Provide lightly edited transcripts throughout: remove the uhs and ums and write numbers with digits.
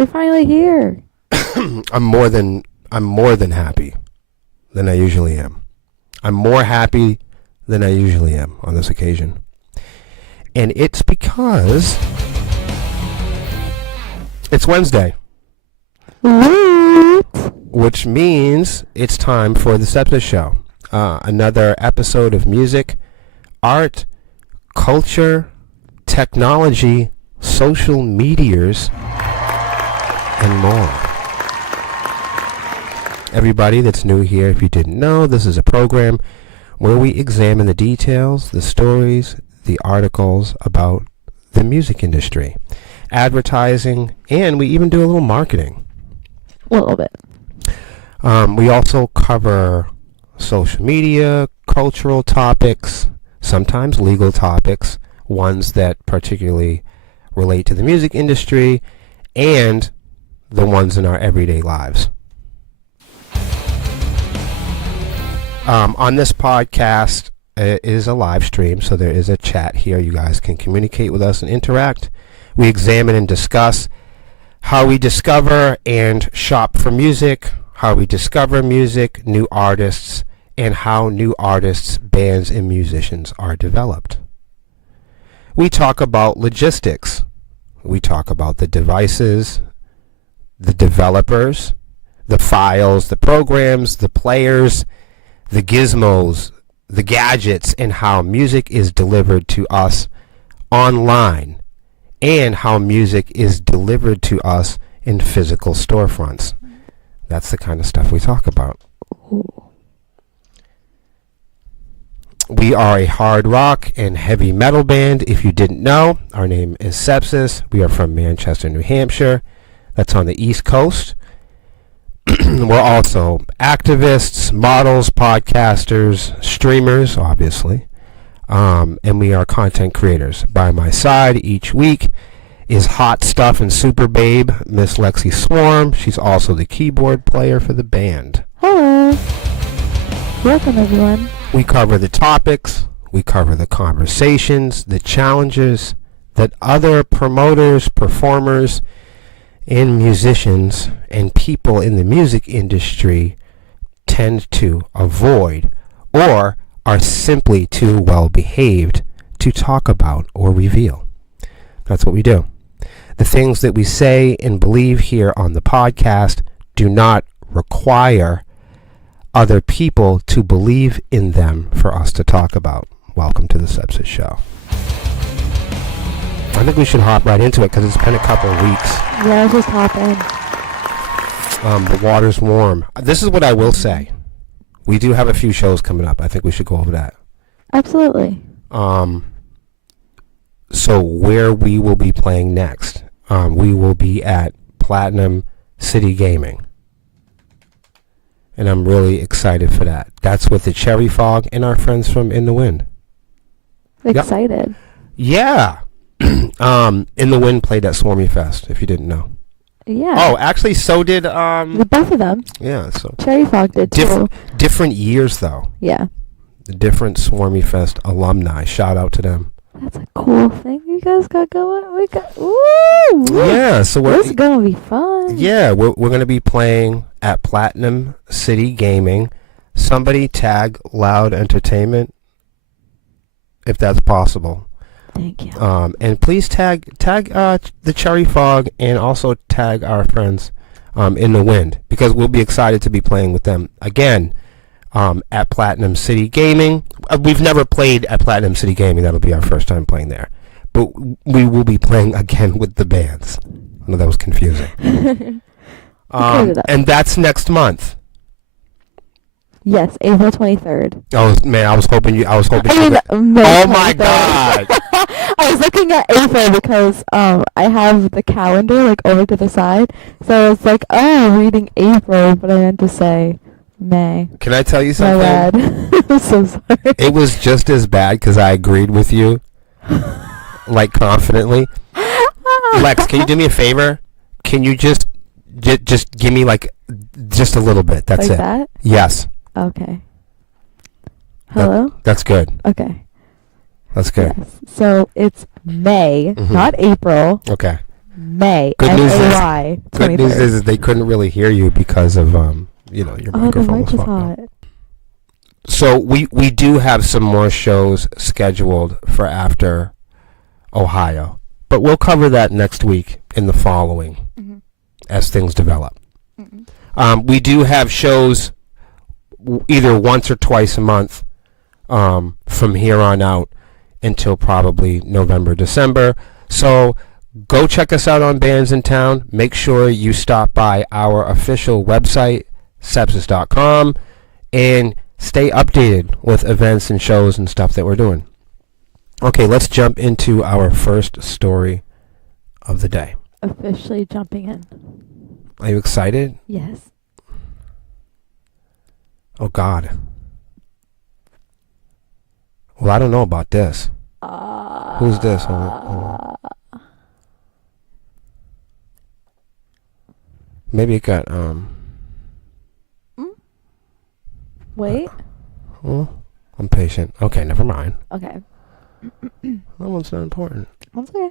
We're finally here. I'm more than happy than I usually am. I'm more happy than I usually am on this occasion. And it's because it's Wednesday. What? Which means it's time for the Sepsiss Show. Another episode of music, art, culture, technology, social meteors, and more. Everybody that's new here, if you didn't know, this is a program where we examine the details, the stories, the articles about the music industry, advertising, and we even do a little marketing. A little bit. We also cover social media, cultural topics, sometimes legal topics, ones that particularly relate to the music industry, and the ones in our everyday lives. On this podcast, it is a live stream, so there is a chat here. You guys can communicate with us and interact. We examine and discuss how we discover and shop for music, how we discover music, new artists, and how new artists, bands, and musicians are developed. We talk about logistics. We talk about the devices, the developers, the files, the programs, the players, the gizmos, the gadgets, and how music is delivered to us online, and how music is delivered to us in physical storefronts. That's the kind of stuff we talk about. We are a hard rock and heavy metal band. If you didn't know, our name is Sepsiss. We are from Manchester, New Hampshire. That's on the East Coast. We're also activists, models, podcasters, streamers, obviously. And we are content creators. By my side each week is Hot Stuff and Super Babe, Miss Lexi Swarm. She's also the keyboard player for the band. Hello. Welcome, everyone. We cover the topics, we cover the conversations, the challenges that other promoters, performers, and musicians and people in the music industry tend to avoid or are simply too well behaved to talk about or reveal. That's what we do. The things that we say and believe here on the podcast do not require other people to believe in them for us to talk about. Welcome to the Sepsiss Show. I think we should hop right into it because it's been a couple of weeks. Yeah, just hop in. The water's warm. This is what I will say. We do have a few shows coming up. I think we should go over that. Absolutely. So where we will be playing next, we will be at Platinum City Gaming. And I'm really excited for that. That's with the Cherry Fog and our friends from In the Wind. Excited. Yep. Yeah. In the Wind played at Swarmy Fest, if you didn't know. Yeah. Oh, actually, so did both of them. Yeah, so Cherry Fog did too. Different years though. Yeah. The different Swarmy Fest alumni. Shout out to them. That's a cool thing you guys got going. We got Yeah, so this is gonna be fun. Yeah, we're gonna be playing at Platinum City Gaming. Somebody tag Loud Entertainment if that's possible. Thank you. And please tag the Cherry Fog and also tag our friends In the Wind, because we'll be excited to be playing with them again at Platinum City Gaming. We've never played at Platinum City Gaming. That'll be our first time playing there. But we will be playing again with the bands. I know that was confusing. And that's next month. Yes, April 23rd. Oh man, I was hoping you. May Oh my God! I was looking at April because I have the calendar like over to the side, so it's like, oh, I'm reading April, but I meant to say May. Can I tell you something? My bad. I'm so sorry. It was just as bad because I agreed with you, like confidently. Lex, can you do me a favor? Can you just give me like just a little bit? That's like it. That? Yes. Okay. Hello? That's good. Okay. That's good. Yes. So it's May, not April. Okay. May. Good news is, May. good news is they couldn't really hear you because of your the microphone mic was is fucked up. hot. So we do have some more shows scheduled for after Ohio, but we'll cover that next week in the following as things develop. We do have shows either once or twice a month from here on out until probably November, December. So go check us out on Bands in Town. Make sure you stop by our official website, sepsiss.com, and stay updated with events and shows and stuff that we're doing. Okay, let's jump into our first story of the day. Officially jumping in. Are you excited? Yes. Oh, God. Well, I don't know about this. Who's this? Hold on. Maybe it got, Wait. Oh, I'm patient. Okay, never mind. Okay. That one's not important. That's okay.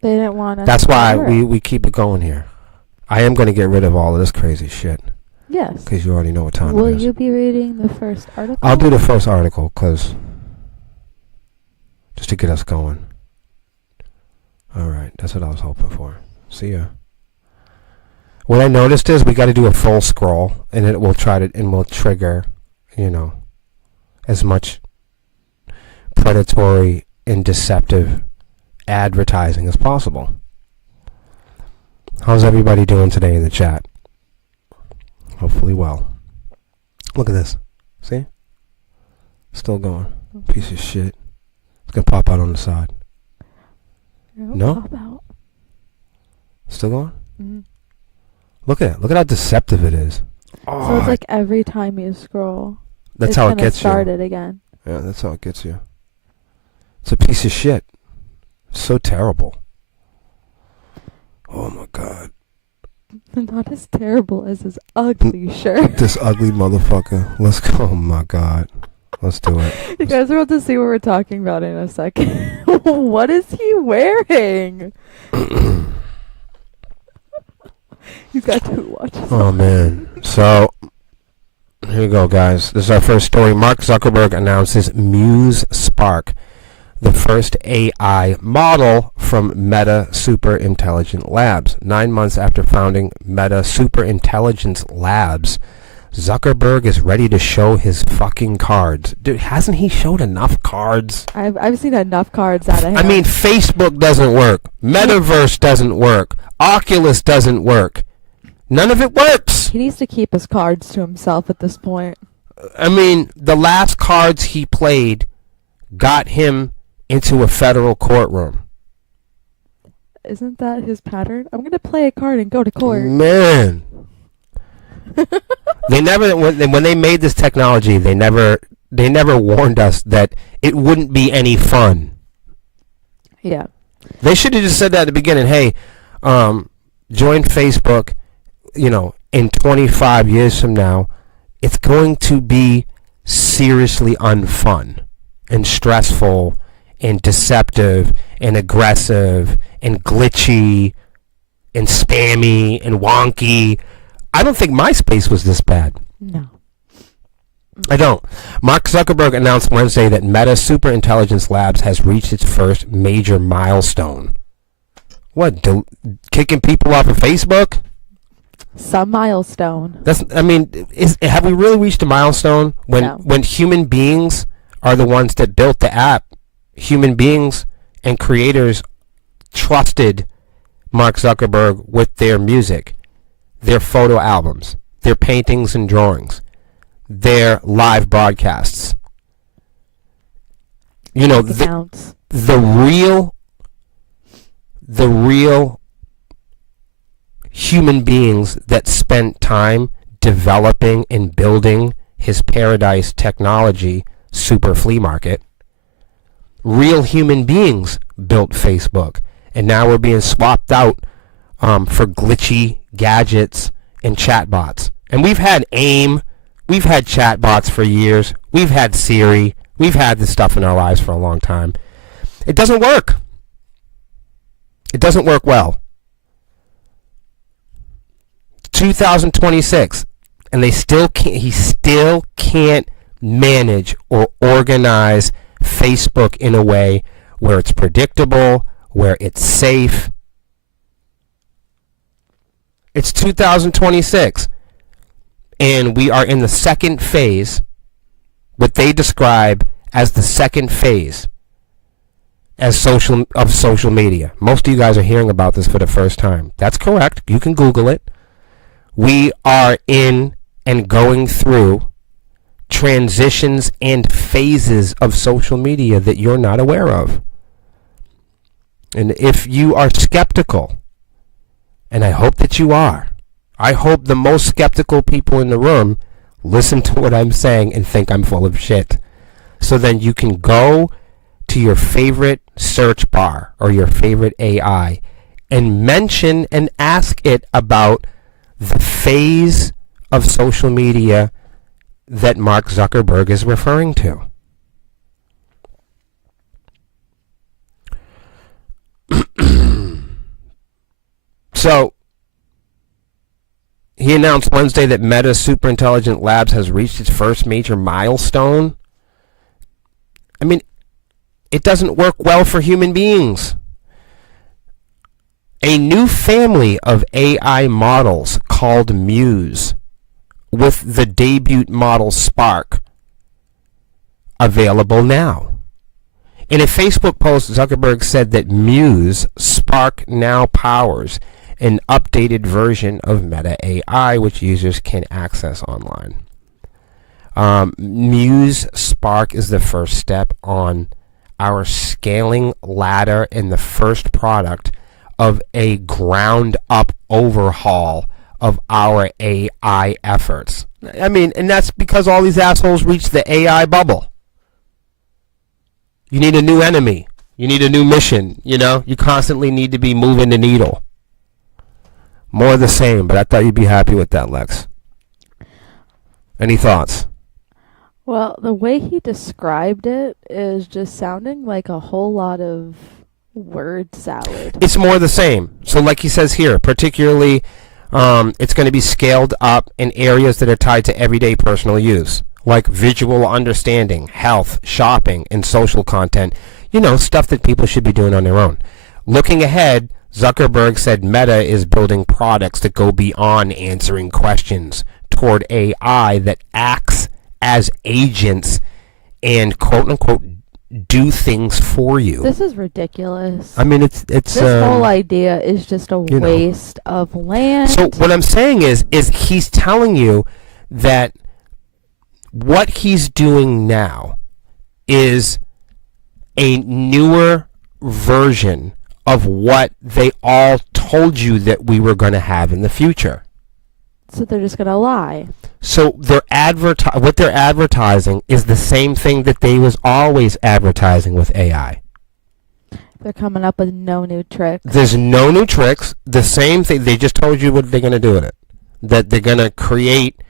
They didn't want us. That's to why cover it. we keep it going here. I am going to get rid of all of this crazy shit. Yes. Because you already know what time Will it is. you be reading the first article? I'll do the first article because just to get us going. All right, that's what I was hoping for. See ya. What I noticed is we got to do a full scroll, and it will will trigger, as much predatory and deceptive advertising as possible. How's everybody doing today in the chat? Hopefully well. Look at this. See? Still going. Piece of shit. It's going to pop out on the side. No? Pop out. Still going? Mm-hmm. Look at it. Look at how deceptive it is. Oh, So it's like every time you scroll, that's how it gets you. start it again. Yeah, that's how it gets you. It's a piece of shit. So terrible. Oh my God. Not as terrible as his ugly shirt. This ugly motherfucker. Let's go. Oh my God. Let's do it. You guys are about to see what we're talking about in a second. What is he wearing? He's got 2 watches. Oh man. So here we go, guys. This is our first story. Mark Zuckerberg announces Muse Spark, the first AI model from Meta Superintelligent Labs. 9 months after founding Meta Superintelligence Labs, Zuckerberg is ready to show his fucking cards. Dude, hasn't he showed enough cards? I've seen enough cards out of him. I mean, Facebook doesn't work. Metaverse doesn't work. Oculus doesn't work. None of it works. He needs to keep his cards to himself at this point. I mean, the last cards he played got him into a federal courtroom. Isn't that his pattern? I'm going to play a card and go to court. Man. They never, when they made this technology, they never warned us that it wouldn't be any fun. Yeah. They should have just said that at the beginning. Hey, join Facebook, in 25 years from now, it's going to be seriously unfun and stressful and deceptive and aggressive and glitchy and spammy and wonky. I don't think MySpace was this bad. No. I don't. Mark Zuckerberg announced Wednesday that Meta Superintelligence Labs has reached its first major milestone. What, kicking people off of Facebook? Some milestone. Have we really reached a milestone No. when human beings are the ones that built the app? Human beings and creators trusted Mark Zuckerberg with their music, their photo albums, their paintings and drawings, their live broadcasts. The real human beings that spent time developing and building his paradise technology super flea market. Real human beings built Facebook, and now we're being swapped out for glitchy gadgets and chatbots. And we've had AIM, we've had chatbots for years, we've had Siri, we've had this stuff in our lives for a long time. It doesn't work. It doesn't work well. 2026, and he still can't manage or organize Facebook in a way where it's predictable, where it's safe. It's 2026, and we are in the second phase, what they describe as the second phase of social media. Most of you guys are hearing about this for the first time. That's correct. You can Google it. We are in and going through transitions and phases of social media that you're not aware of. And if you are skeptical, and I hope that you are, I hope the most skeptical people in the room listen to what I'm saying and think I'm full of shit. So then you can go to your favorite search bar or your favorite AI and mention and ask it about the phase of social media that Mark Zuckerberg is referring to. So, he announced Wednesday that Meta's Superintelligent Labs has reached its first major milestone. I mean, it doesn't work well for human beings. A new family of AI models called Muse, with the debut model Spark, available now. In a Facebook post, Zuckerberg said that Muse Spark now powers an updated version of Meta AI, which users can access online. Muse Spark is the first step on our scaling ladder and the first product of a ground-up overhaul of our AI efforts. I mean, and that's because all these assholes reached the AI bubble. You need a new enemy. You need a new mission, you know? You constantly need to be moving the needle. More of the same, but I thought you'd be happy with that, Lex. Any thoughts? Well, the way he described it is just sounding like a whole lot of word salad. It's more of the same. So like he says here, particularly it's going to be scaled up in areas that are tied to everyday personal use, like visual understanding, health, shopping, and social content. You know, stuff that people should be doing on their own. Looking ahead, Zuckerberg said Meta is building products that go beyond answering questions toward AI that acts as agents and quote-unquote do things for you. This is ridiculous. I mean, it's this whole idea is just a waste of land. So what I'm saying is he's telling you that what he's doing now is a newer version of what they all told you that we were going to have in the future. So they're just going to lie. So what they're advertising is the same thing that they was always advertising with AI. They're coming up with no new tricks. There's no new tricks. The same thing. They just told you what they're going to do with it. That they're going to create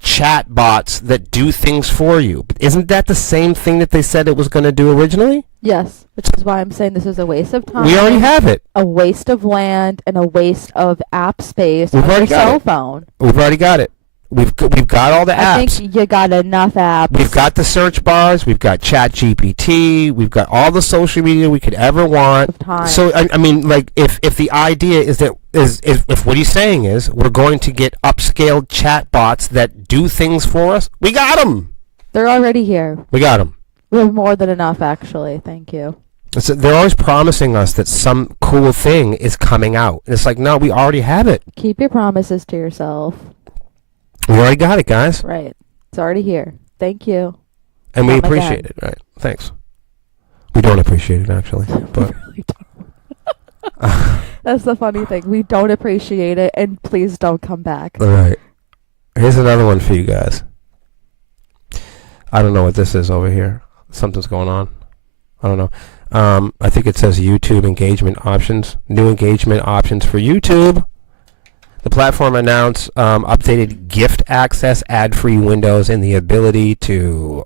chat bots that do things for you. But isn't that the same thing that they said it was going to do originally? Yes, which is why I'm saying this is a waste of time. We already have it. A waste of land and a waste of app space We've on already your got cell it. phone. We've already got it. We've got all the apps. I think you got enough apps. We've got the search bars. We've got ChatGPT. We've got all the social media we could ever want. So I mean, like, if the idea is that if what he's saying is we're going to get upscaled chat bots that do things for us, we got them. They're already here. We got them. We have more than enough, actually. Thank you. So they're always promising us that some cool thing is coming out. And it's like, no, we already have it. Keep your promises to yourself. We already got it, guys. Right. It's already here. Thank you. And we appreciate it. Right. Thanks. We don't appreciate it, actually. But we really don't. That's the funny thing. We don't appreciate it, and please don't come back. All right. Here's another one for you guys. I don't know what this is over here. Something's going on. I don't know. I think it says YouTube engagement options. New engagement options for YouTube. The platform announced updated gift access, ad-free windows, and the ability to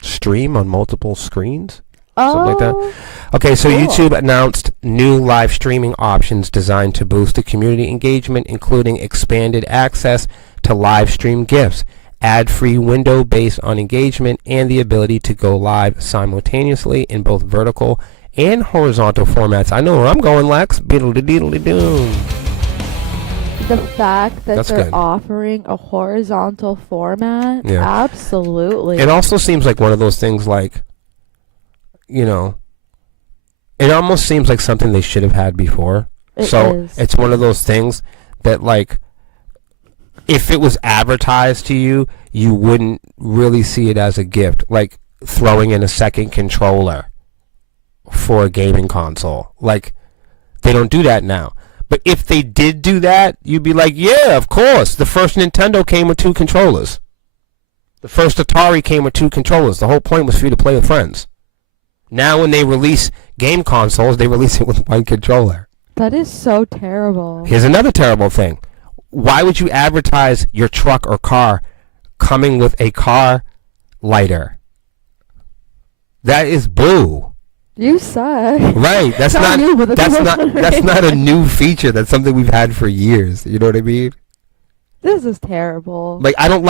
stream on multiple screens. Something like that. Okay, so Cool. YouTube announced new live streaming options designed to boost the community engagement, including expanded access to live stream GIFs, ad-free window based on engagement, and the ability to go live simultaneously in both vertical and horizontal formats. I know where I'm going, Lex. Beedle-de-deedle-de-doom. The fact that That's they're good. offering a horizontal format, Yeah. absolutely. It also seems like one of those things like, you know, it almost seems like something they should have had before. It So is. it's one of those things that, like, if it was advertised to you, you wouldn't really see it as a gift. Like throwing in a second controller for a gaming console. Like, they don't do that now. But if they did do that, you'd be like, yeah, of course. The first Nintendo came with 2 controllers. The first Atari came with 2 controllers. The whole point was for you to play with friends. Now when they release game consoles, they release it with 1 controller. That is so terrible. Here's another terrible thing. Why would you advertise your truck or car coming with a car lighter? That is boo. You suck. Right. That's Not not you, but the that's people not that's right not now. a new feature. That's something we've had for years. You know what I mean? This is terrible. Like I don't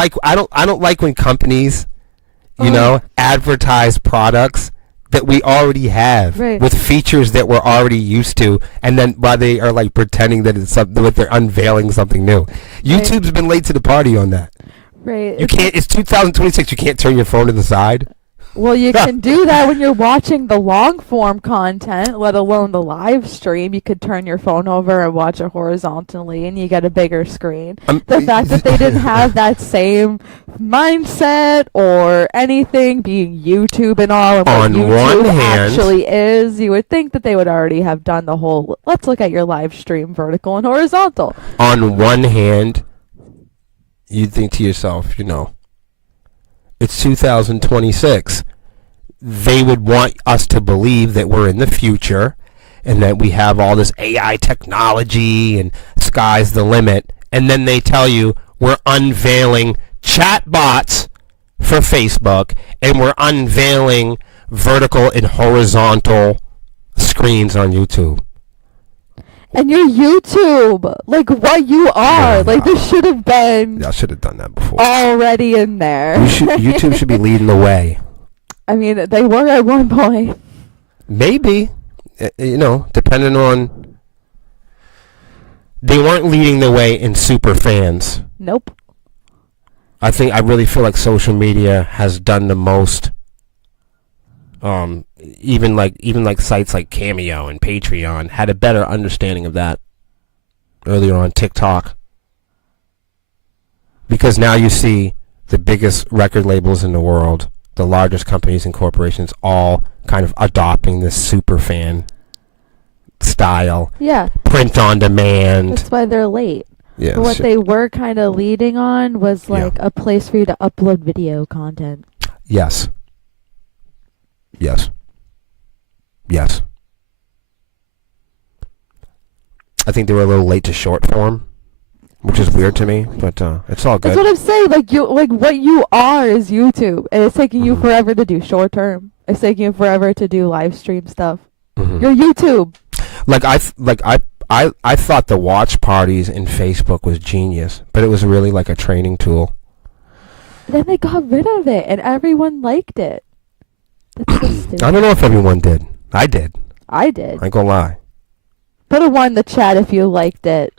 like when companies, you know, advertise products that we already have Right. with features that we're already used to, and then while they are like pretending that it's something, that they're unveiling something new. YouTube's been late to the party on that. Right. You can't. It's 2026. You can't turn your phone to the side. Well, you can do that when you're watching the long form content, let alone the live stream. You could turn your phone over and watch it horizontally, and you get a bigger screen. The fact that they didn't have that same mindset or anything, being YouTube and all, and what On YouTube one hand- actually is, you would think that they would already have done the whole, let's look at your live stream vertical and horizontal. On one hand, you think to yourself, you know, it's 2026. They would want us to believe that we're in the future and that we have all this AI technology and sky's the limit. And then they tell you we're unveiling chatbots for Facebook and we're unveiling vertical and horizontal screens on YouTube. And your YouTube, like what you are, like this should have been I should have done that before. already in there. YouTube should be leading the way. I mean, they were at one point. Maybe, you know, depending on. They weren't leading the way in super fans. Nope. I really feel like social media has done the most. Even like sites like Cameo and Patreon had a better understanding of that earlier on TikTok. Because now you see the biggest record labels in the world, the largest companies and corporations, all kind of adopting this super fan style. Yeah. Print on demand. That's why they're late. Yeah. But what they were kind of leading on was like a place for you to upload video content. Yes. Yes. Yes. I think they were a little late to short form, which is weird to me, but it's all That's good. what I'm saying. Like what you are is YouTube, and it's taking you forever to do short term. It's taking you forever to do live stream stuff. You're YouTube. I thought the watch parties in Facebook was genius, but it was really like a training tool. Then they got rid of it, and everyone liked it. That's so stupid. I don't know if everyone did. I did. I did. I ain't gonna lie. Put a 1 in the chat if you liked it.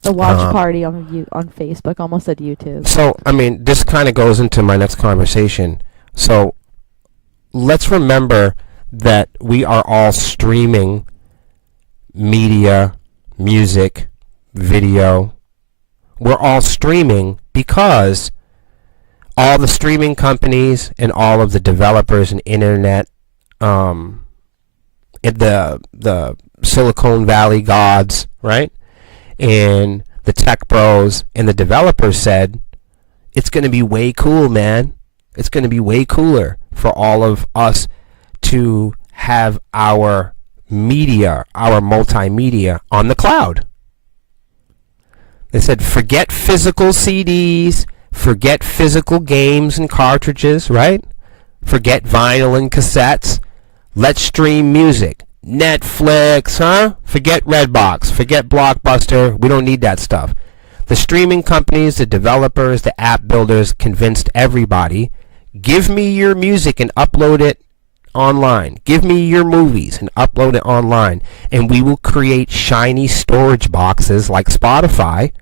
The watch Uh-huh. party on Facebook. Almost said YouTube. So, I mean, this kind of goes into my next conversation. So, let's remember that we are all streaming media, music, video. We're all streaming because all the streaming companies and all of the developers and internet, and the Silicon Valley gods, right? And the tech bros and the developers said, it's going to be way cool, man. It's going to be way cooler for all of us to have our media, our multimedia on the cloud. They said, forget physical CDs, forget physical games and cartridges, right? Forget vinyl and cassettes. Let's stream music. Netflix, huh? Forget Redbox. Forget Blockbuster. We don't need that stuff. The streaming companies, the developers, the app builders convinced everybody, give me your music and upload it online. Give me your movies and upload it online. And we will create shiny storage boxes like Spotify.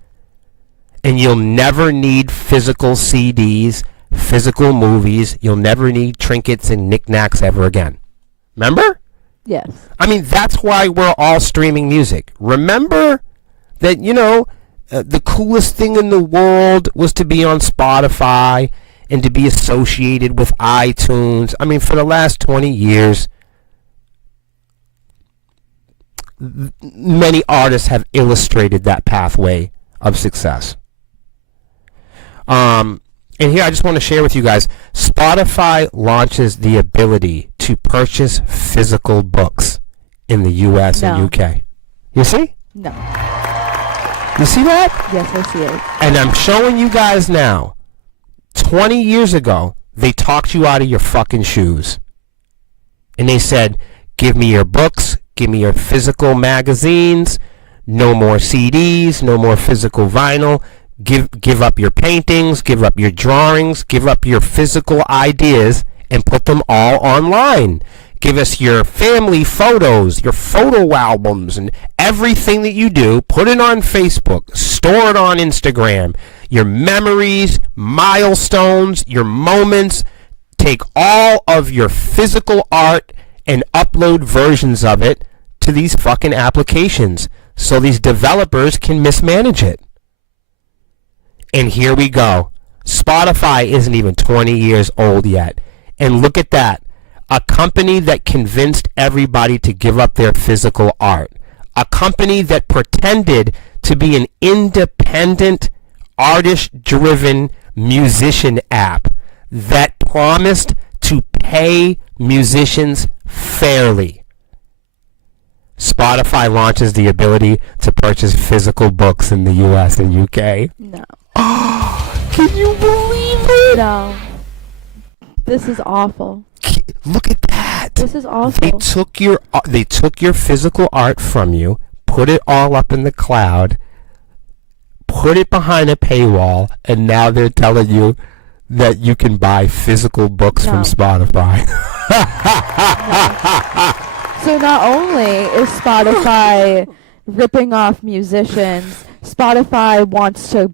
And you'll never need physical CDs, physical movies. You'll never need trinkets and knickknacks ever again. Remember? Yes. I mean, that's why we're all streaming music. Remember that, the coolest thing in the world was to be on Spotify and to be associated with iTunes. I mean, for the last 20 years, many artists have illustrated that pathway of success. And here I just want to share with you guys, Spotify launches the ability to purchase physical books in the US and UK. You see? No. You see that? Yes, I see it. And I'm showing you guys now, 20 years ago, they talked you out of your fucking shoes. And they said, give me your books, give me your physical magazines, no more CDs, no more physical vinyl. Give up your paintings, give up your drawings, give up your physical ideas, and put them all online. Give us your family photos, your photo albums, and everything that you do. Put it on Facebook. Store it on Instagram. Your memories, milestones, your moments. Take all of your physical art and upload versions of it to these fucking applications so these developers can mismanage it. And here we go. Spotify isn't even 20 years old yet. And look at that. A company that convinced everybody to give up their physical art. A company that pretended to be an independent, artist-driven musician app that promised to pay musicians fairly. Spotify launches the ability to purchase physical books in the US and UK. No. Can you believe it? No. This is awful. Look at that. This is awful. They took your physical art from you, put it all up in the cloud, put it behind a paywall, and now they're telling you that you can buy physical books from Spotify. No. So not only is Spotify ripping off musicians, Spotify wants to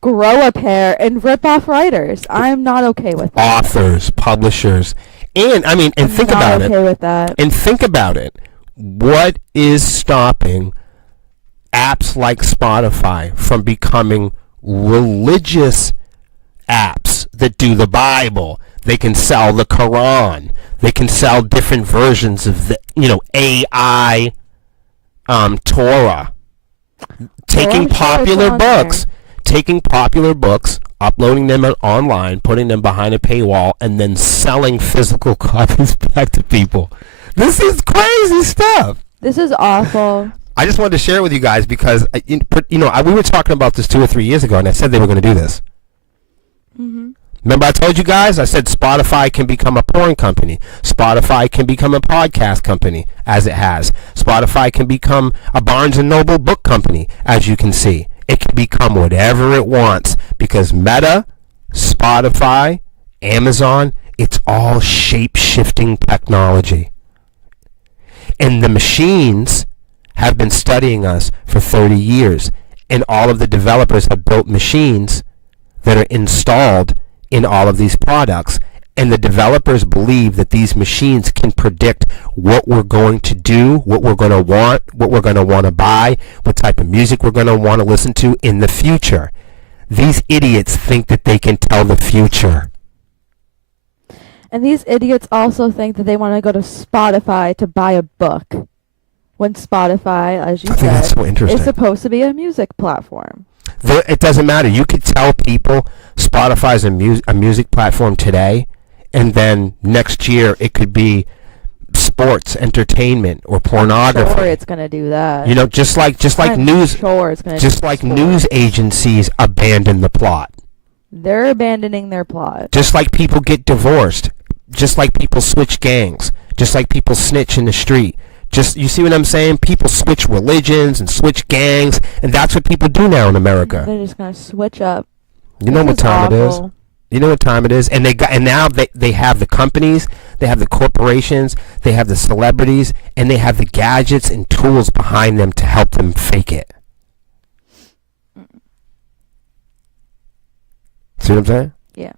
grow a pair and rip off writers. I'm not okay with that. Authors, publishers, and think about it. I'm not okay with that. And think about it. What is stopping apps like Spotify from becoming religious apps that do the Bible? They can sell the Quran. They can sell different versions of the, AI, Torah. Taking popular books, uploading them online, putting them behind a paywall, and then selling physical copies back to people. This is crazy stuff. This is awful. I just wanted to share it with you guys because, we were talking about this 2 or 3 years ago, and I said they were going to do this. Mm-hmm. Remember I told you guys? I said Spotify can become a porn company. Spotify can become a podcast company, as it has. Spotify can become a Barnes & Noble book company, as you can see. It can become whatever it wants because Meta, Spotify, Amazon, it's all shape-shifting technology. And the machines have been studying us for 30 years. And all of the developers have built machines that are installed in all of these products. And the developers believe that these machines can predict what we're going to do, what we're going to want, what we're going to want to buy, what type of music we're going to want to listen to in the future. These idiots think that they can tell the future. And these idiots also think that they want to go to Spotify to buy a book. When Spotify, as you said, that's so interesting. is supposed to be a music platform. It doesn't matter. You could tell people Spotify's a music platform today, and then next year it could be sports, entertainment, or pornography. I'm sure it's gonna do that. Just like I'm news, sure it's gonna just like news agencies abandon the plot. They're abandoning their plot. Just like people get divorced, just like people switch gangs, Just like people snitch in the street. Just, you see what I'm saying? People switch religions and switch gangs, and that's what people do now in America. They're just gonna switch up. You know what time it is. You know what time it is, and now they have the companies, they have the corporations, they have the celebrities, and they have the gadgets and tools behind them to help them fake it. See what I'm saying? Yeah.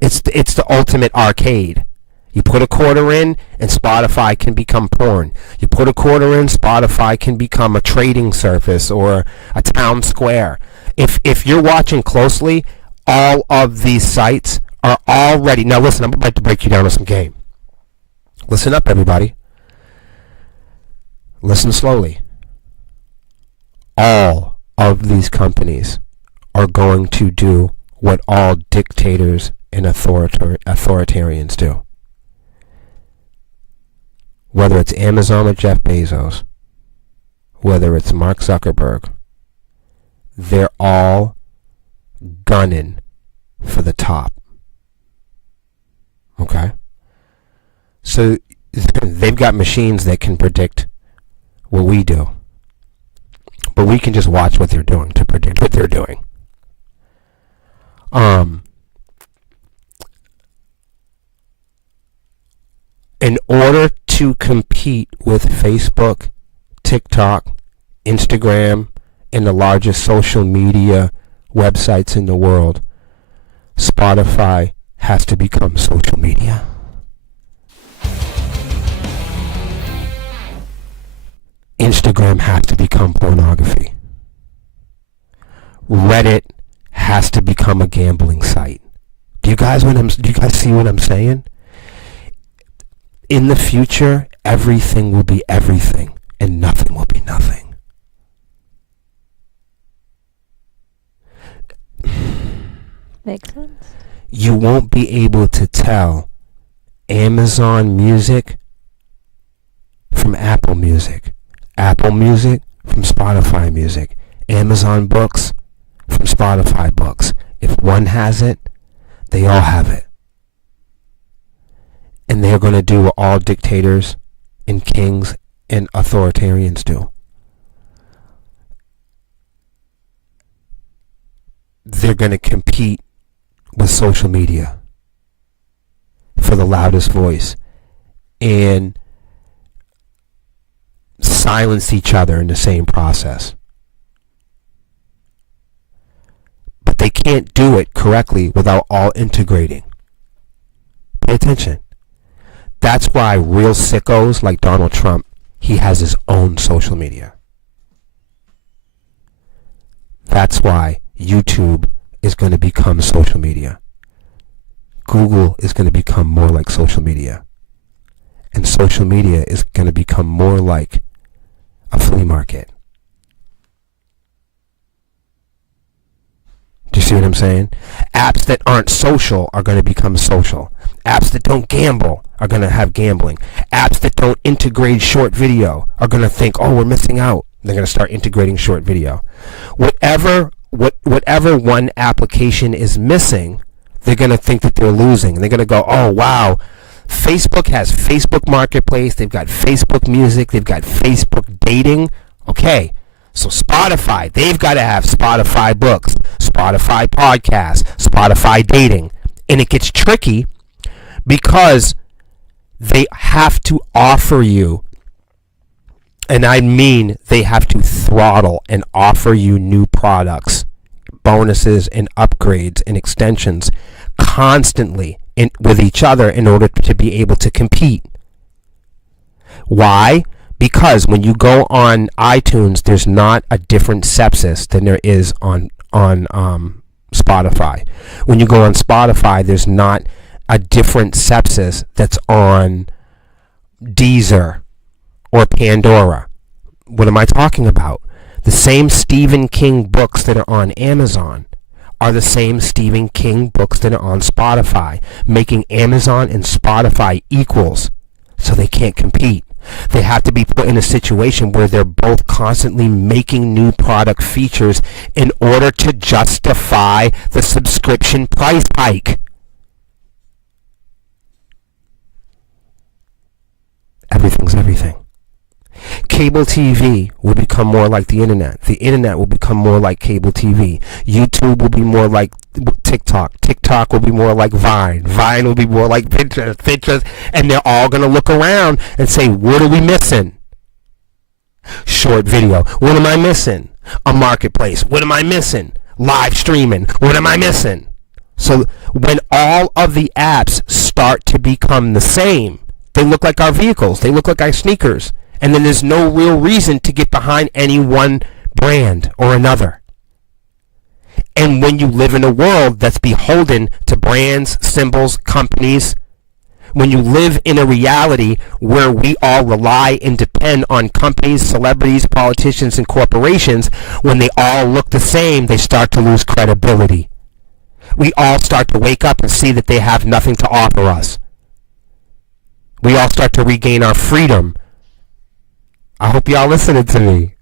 It's the ultimate arcade. You put a quarter in, and Spotify can become porn. You put a quarter in, Spotify can become a trading service or a town square. If you're watching closely, all of these sites are already... Now listen, I'm about to break you down on some game. Listen up, everybody. Listen slowly. All of these companies are going to do what all dictators and authoritarians do. Whether it's Amazon or Jeff Bezos, whether it's Mark Zuckerberg, they're all gunning for the top. Okay? So they've got machines that can predict what we do. But we can just watch what they're doing to predict what they're doing. In order to compete with Facebook, TikTok, Instagram, and the largest social media websites in the world, Spotify has to become social media. Instagram has to become pornography. Reddit has to become a gambling site. Do you guys see what I'm saying? In the future, everything will be everything, and nothing will be nothing. Makes sense. You won't be able to tell Amazon Music from Apple Music, Apple Music from Spotify Music, Amazon Books from Spotify Books. If one has it, they all have it. And they're going to do what all dictators and kings and authoritarians do. They're going to compete with social media for the loudest voice and silence each other in the same process. But they can't do it correctly without all integrating. Pay attention. That's why real sickos like Donald Trump, he has his own social media. That's why YouTube is going to become social media. Google is going to become more like social media. And social media is going to become more like a flea market. Do you see what I'm saying? Apps that aren't social are going to become social. Apps that don't gamble are going to have gambling. Apps that don't integrate short video are going to think, oh, we're missing out. They're going to start integrating short video. Whatever one application is missing, they're going to think that they're losing. And they're going to go, oh, wow, Facebook has Facebook Marketplace. They've got Facebook Music. They've got Facebook Dating. Okay, so Spotify, they've got to have Spotify Books, Spotify Podcasts, Spotify Dating. And it gets tricky because they have to offer you, and I mean they have to throttle and offer you new products, bonuses and upgrades and extensions constantly with each other in order to be able to compete. Why? Because when you go on iTunes, there's not a different Sepsiss than there is on Spotify. When you go on Spotify, there's not a different Sepsiss that's on Deezer or Pandora. What am I talking about? The same Stephen King books that are on Amazon are the same Stephen King books that are on Spotify, making Amazon and Spotify equals, so they can't compete. They have to be put in a situation where they're both constantly making new product features in order to justify the subscription price hike. everything's everything. Cable TV will become more like the internet. The internet will become more like cable TV. YouTube will be more like TikTok. TikTok will be more like Vine. Vine will be more like Pinterest. And they're all going to look around and say, what are we missing? Short video. What am I missing? A marketplace. What am I missing? Live streaming. What am I missing? So when all of the apps start to become the same, they look like our vehicles. They look like our sneakers. And then there's no real reason to get behind any one brand or another. And when you live in a world that's beholden to brands, symbols, companies, when you live in a reality where we all rely and depend on companies, celebrities, politicians, and corporations, when they all look the same, they start to lose credibility. We all start to wake up and see that they have nothing to offer us. We all start to regain our freedom. I hope y'all listening to me.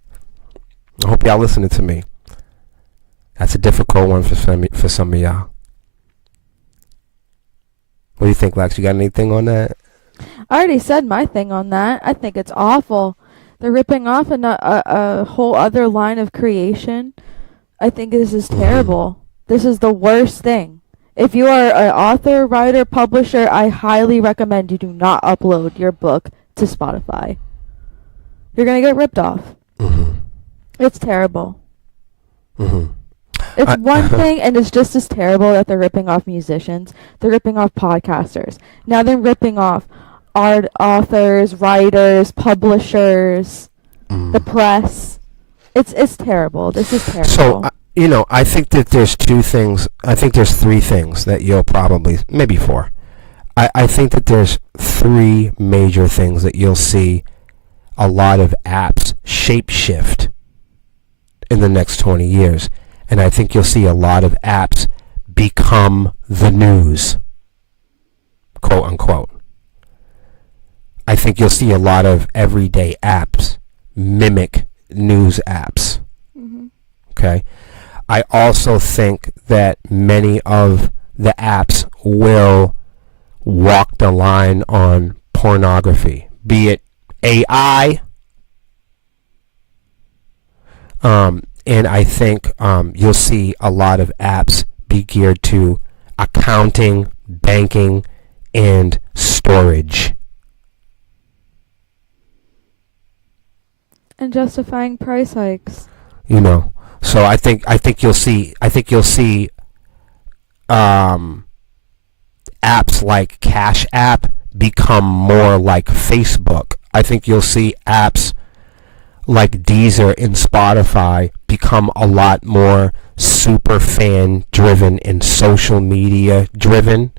That's a difficult one for some of y'all. What do you think, Lex? You got anything on that? I already said my thing on that. I think it's awful. They're ripping off a whole other line of creation. I think this is terrible. This is the worst thing. If you are an author, writer, publisher, I highly recommend you do not upload your book to Spotify. You're going to get ripped off. It's terrible. It's one thing, and it's just as terrible that they're ripping off musicians. They're ripping off podcasters. Now they're ripping off art authors, writers, publishers, the press. It's terrible. This is terrible. So, I think that there's two things. I think there's three things that you'll probably, maybe four. I think that there's three major things that you'll see a lot of apps shapeshift in the next 20 years. And I think you'll see a lot of apps become the news, quote unquote. I think you'll see a lot of everyday apps mimic news apps. Okay. I also think that many of the apps will walk the line on pornography, be it AI, and I think you'll see a lot of apps be geared to accounting, banking, and storage. And justifying price hikes. So I think you'll see apps like Cash App become more like Facebook. I think you'll see apps like Deezer and Spotify become a lot more super fan driven and social media driven.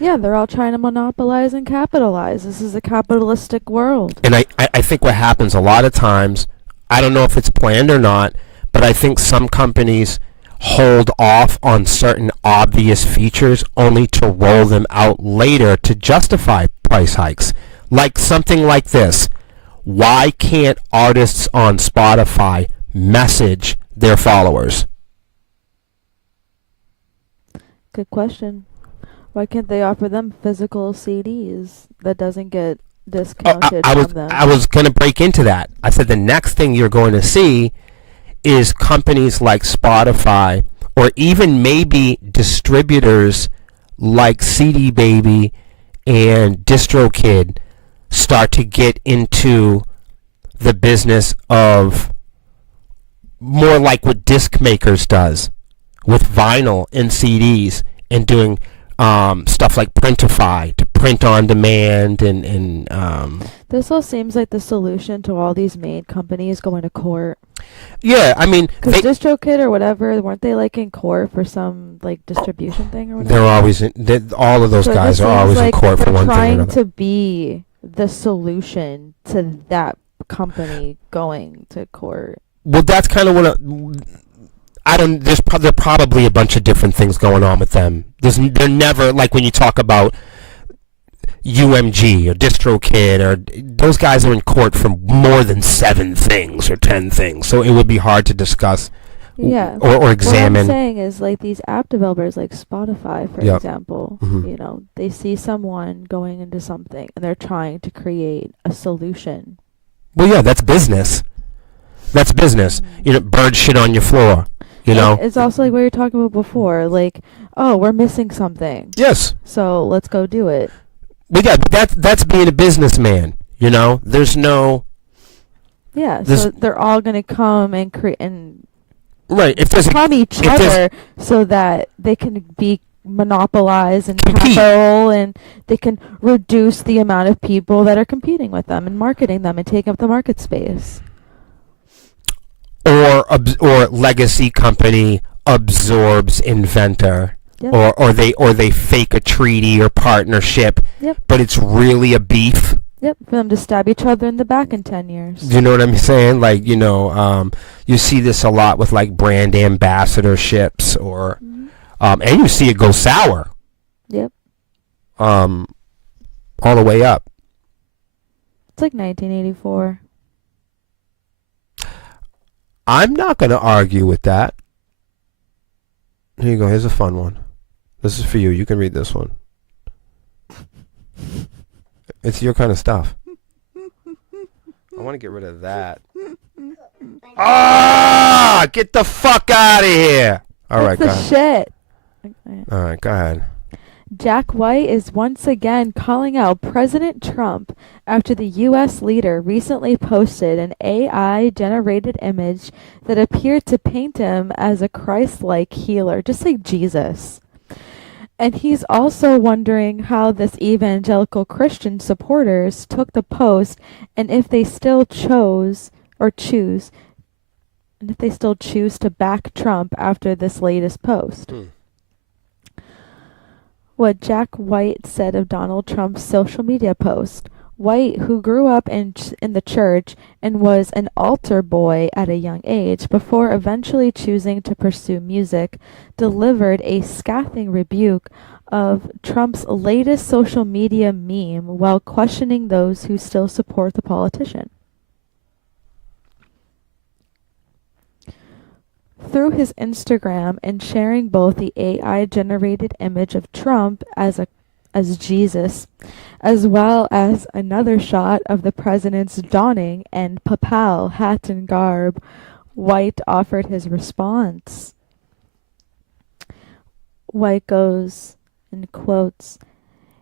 Yeah, they're all trying to monopolize and capitalize. This is a capitalistic world. And I think what happens a lot of times, I don't know if it's planned or not, but I think some companies hold off on certain obvious features only to roll them out later to justify price hikes. Like something like this. Why can't artists on Spotify message their followers? Good question. Why can't they offer them physical CDs that doesn't get discounted from them? I was going to break into that. I said the next thing you're going to see is companies like Spotify, or even maybe distributors like CD Baby and DistroKid, start to get into the business of more like what disc makers does with vinyl and CDs, and doing stuff like Printify to print on demand, and this all seems like the solution to all these main companies going to court. Yeah, I mean, because DistroKid or whatever, weren't they like in court for some like distribution thing or whatever? They're always all of those guys are always in court for one thing or another. Trying to be the solution to that company going to court. Well, that's kind of what there's probably a bunch of different things going on with them. They're never, like when you talk about UMG or DistroKid, or those guys are in court for more than 7 things or 10 things. So it would be hard to discuss Yeah. or examine. What I'm saying is, like, these app developers, like Spotify, for example, they see someone going into something and they're trying to create a solution. Well, yeah, that's business. That's business. Bird shit on your floor. It's also like what you were talking about before. Like, oh, we're missing something. Yes. So let's go do it. But yeah, that's being a businessman. There's no. Yeah. So they're all gonna come and create and. Right. If there's become each other so that they can be monopolize and capital, and they can reduce the amount of people that are competing with them and marketing them and take up the market space. Or legacy company absorbs inventor, Yep. or they fake a treaty or partnership, but it's really a beef. Yep, for them to stab each other in the back in 10 years. Do you know what I'm saying? Like, you see this a lot with like brand ambassadorships, or and you see it go sour. Yep. All the way up. It's like 1984. I'm not going to argue with that. Here you go. Here's a fun one. This is for you. You can read this one. It's your kind of stuff. I want to get rid of that. Ah! Get the fuck out of here! All right, go ahead. Shit. All right, go ahead. Jack White is once again calling out President Trump after the U.S. leader recently posted an AI-generated image that appeared to paint him as a Christ-like healer, just like Jesus. And he's also wondering how this evangelical Christian supporters took the post, and if they still choose to back Trump after this latest post. What Jack White said of Donald Trump's social media post. White, who grew up in the church and was an altar boy at a young age before eventually choosing to pursue music, delivered a scathing rebuke of Trump's latest social media meme while questioning those who still support the politician. Through his Instagram and sharing both the AI-generated image of Trump as Jesus, as well as another shot of the president's donning and papal hat and garb, White offered his response. White goes and quotes,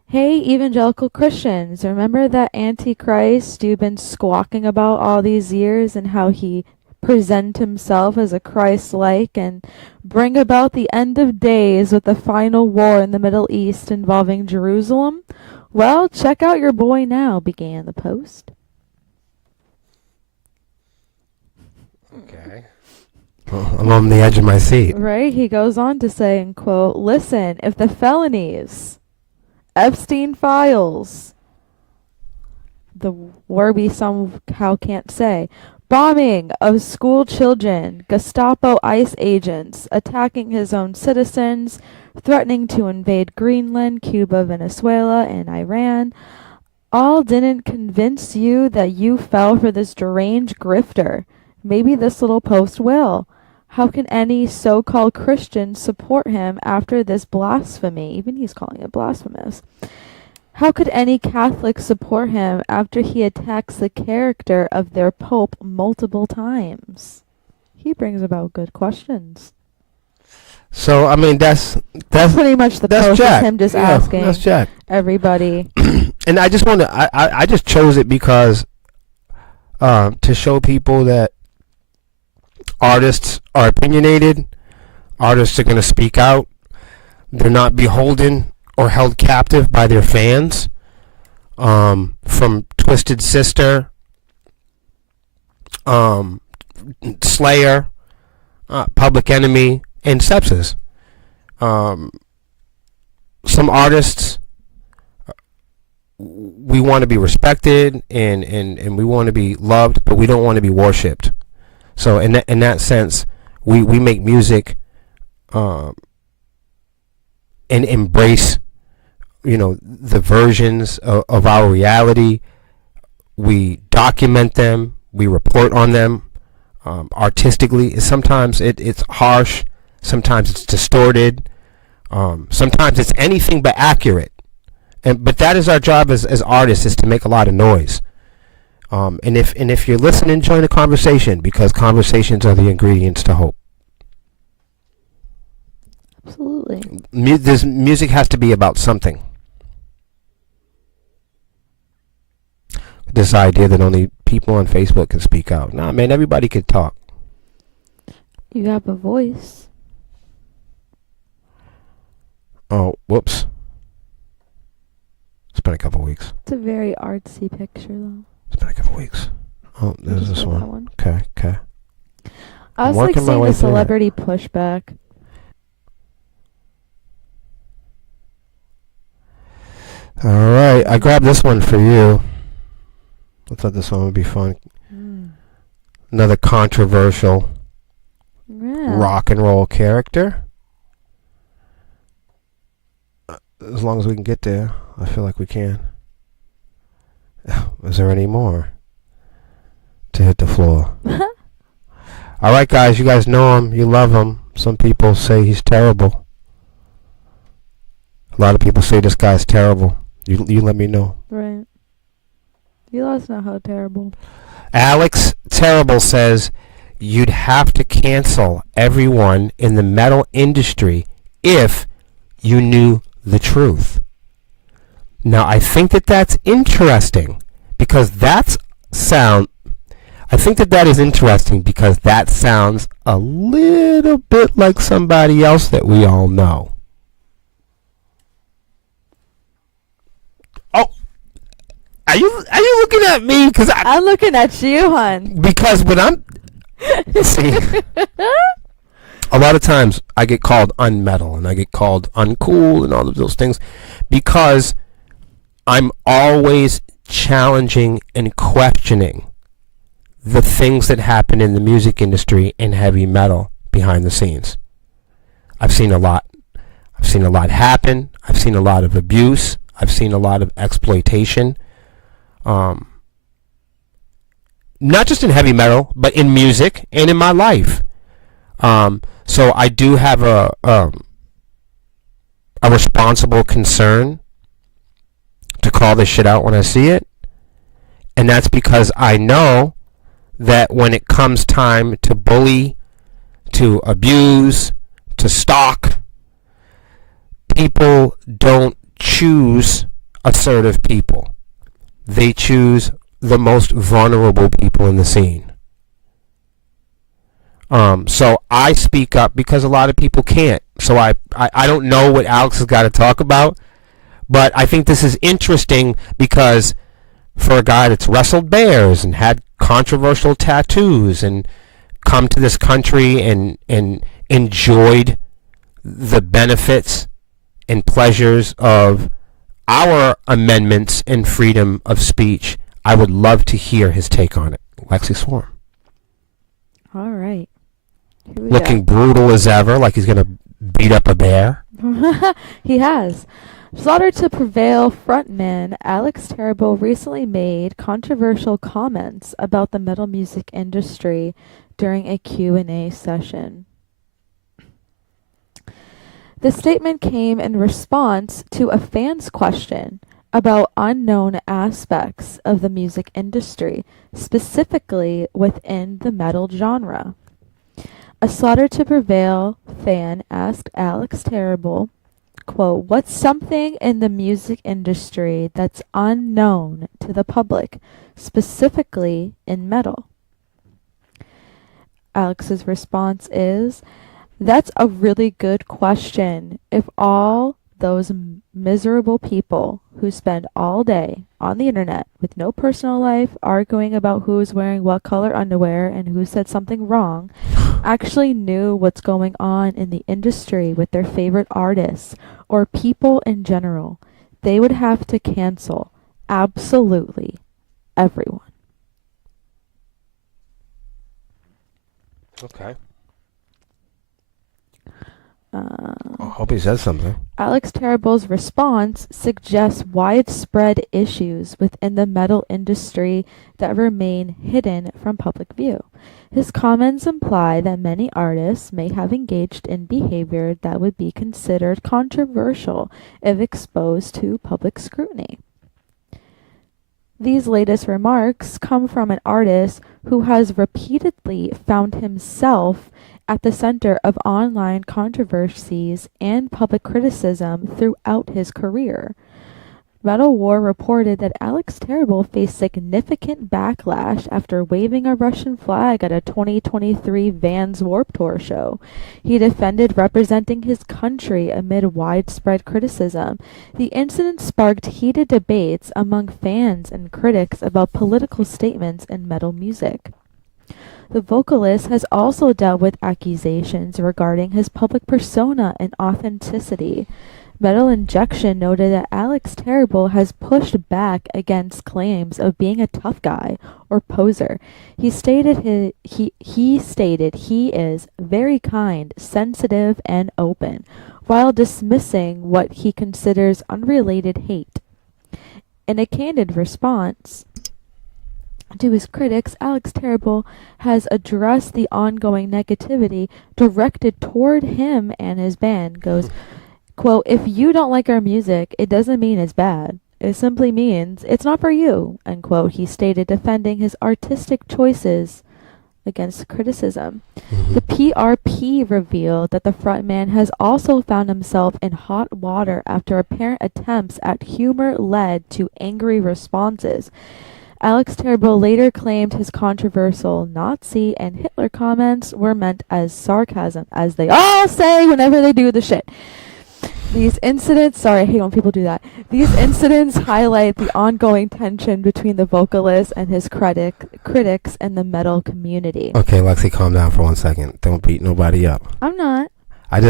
"Hey, evangelical Christians, remember that Antichrist you've been squawking about all these years and how he present himself as a Christ-like and bring about the end of days with the final war in the Middle East involving Jerusalem? Well, check out your boy now," began the post. Okay. Well, I'm on the edge of my seat. Right? He goes on to say, and quote, "Listen, if the felonies, Epstein files, the word we somehow can't say, bombing of school children, Gestapo ICE agents, attacking his own citizens, threatening to invade Greenland, Cuba, Venezuela, and Iran, all didn't convince you that you fell for this deranged grifter. Maybe this little post will. How can any so-called Christian support him after this blasphemy?" Even he's calling it blasphemous. "How could any Catholic support him after he attacks the character of their Pope multiple times?" He brings about good questions. So, I mean, that's pretty much the post Jack. is him just asking that's Jack. Everybody. And I just want to, I just chose it because to show people that artists are opinionated, artists are going to speak out, they're not beholden or held captive by their fans. From Twisted Sister, Slayer, Public Enemy, and Sepsiss. Some artists, we want to be respected and we want to be loved, but we don't want to be worshipped. So in that sense, we make music and embrace, the versions of our reality. We document them, we report on them, artistically. Sometimes it's harsh. Sometimes it's distorted. Sometimes it's anything but accurate. But that is our job as artists, is to make a lot of noise. And if you're listening, join the conversation, because conversations are the ingredients to hope. Absolutely. This music has to be about something. This idea that only people on Facebook can speak out. Nah, man, everybody can talk. You have a voice. Oh, whoops. It's been a couple weeks. It's a very artsy picture, though. It's been a couple weeks. Oh, there's this one. Okay. I was like seeing the celebrity pushback. All right, I grabbed this one for you. I thought this one would be fun. Another controversial rock and roll character. As long as we can get there, I feel like we can. Is there any more to hit the floor? All right, guys, you guys know him. You love him. Some people say he's terrible. A lot of people say this guy's terrible. You let me know. Right. You let us know how terrible. Alex Terrible says you'd have to cancel everyone in the metal industry if you knew the truth. Now, I think that that's interesting because that sounds a little bit like somebody else that we all know. Oh, are you looking at me? Because I'm looking at you, hon. Because when I'm see, a lot of times I get called unmetal and I get called uncool and all of those things because I'm always challenging and questioning the things that happen in the music industry and heavy metal behind the scenes. I've seen a lot. I've seen a lot happen. I've seen a lot of abuse. I've seen a lot of exploitation. Not just in heavy metal, but in music and in my life. So I do have a responsible concern to call this shit out when I see it. And that's because I know that when it comes time to bully, to abuse, to stalk, people don't choose assertive people. They choose the most vulnerable people in the scene. So I speak up because a lot of people can't. So I don't know what Alex has got to talk about, but I think this is interesting because for a guy that's wrestled bears and had controversial tattoos and come to this country and enjoyed the benefits and pleasures of our amendments and freedom of speech, I would love to hear his take on it. Lexi Swarm. All right. Looking brutal as ever, like he's going to beat up a bear. He has. Slaughter to Prevail frontman Alex Terrible recently made controversial comments about the metal music industry during a Q&A session. The statement came in response to a fan's question about unknown aspects of the music industry, specifically within the metal genre. A Slaughter to Prevail fan asked Alex Terrible, quote, "What's something in the music industry that's unknown to the public, specifically in metal?" Alex's response is, "That's a really good question. If all those miserable people who spend all day on the internet with no personal life arguing about who's wearing what color underwear and who said something wrong actually knew what's going on in the industry with their favorite artists or people in general, they would have to cancel absolutely everyone." Okay. I hope he says something. Alex Terrible's response suggests widespread issues within the metal industry that remain hidden from public view. His comments imply that many artists may have engaged in behavior that would be considered controversial if exposed to public scrutiny. These latest remarks come from an artist who has repeatedly found himself at the center of online controversies and public criticism throughout his career. Metal War reported that Alex Terrible faced significant backlash after waving a Russian flag at a 2023 Vans Warped Tour show. He defended representing his country amid widespread criticism. The incident sparked heated debates among fans and critics about political statements in metal music. The vocalist has also dealt with accusations regarding his public persona and authenticity. Metal Injection noted that Alex Terrible has pushed back against claims of being a tough guy or poser. He stated he is very kind, sensitive, and open, while dismissing what he considers unrelated hate. In a candid response to his critics, Alex Terrible has addressed the ongoing negativity directed toward him and his band. Goes, quote, "If you don't like our music, it doesn't mean it's bad. It simply means it's not for you," end quote, he stated, defending his artistic choices against criticism. The PRP revealed that the frontman has also found himself in hot water after apparent attempts at humor led to angry responses. Alex Terrible later claimed his controversial Nazi and Hitler comments were meant as sarcasm, as they all say whenever they do the shit. These incidents, sorry, I hate when people do that. These incidents highlight the ongoing tension between the vocalist and his critics and the metal community. Okay, Lexi, calm down for 1 second. Don't beat nobody up. I'm not. I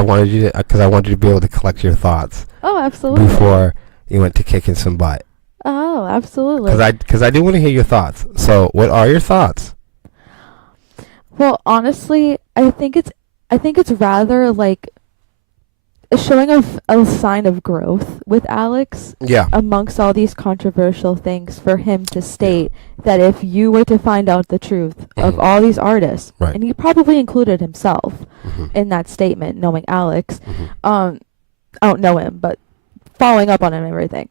wanted you to, because I wanted you to be able to collect your thoughts. Oh, absolutely. Before you went to kicking some butt. Oh, absolutely. Because I do want to hear your thoughts. So, what are your thoughts? Well, honestly, I think it's rather like showing a sign of growth with Alex. Yeah. Amongst all these controversial things, for him to state that if you were to find out the truth of all these artists, right. and he probably included himself in that statement, knowing Alex, I don't know him, but following up on him and everything.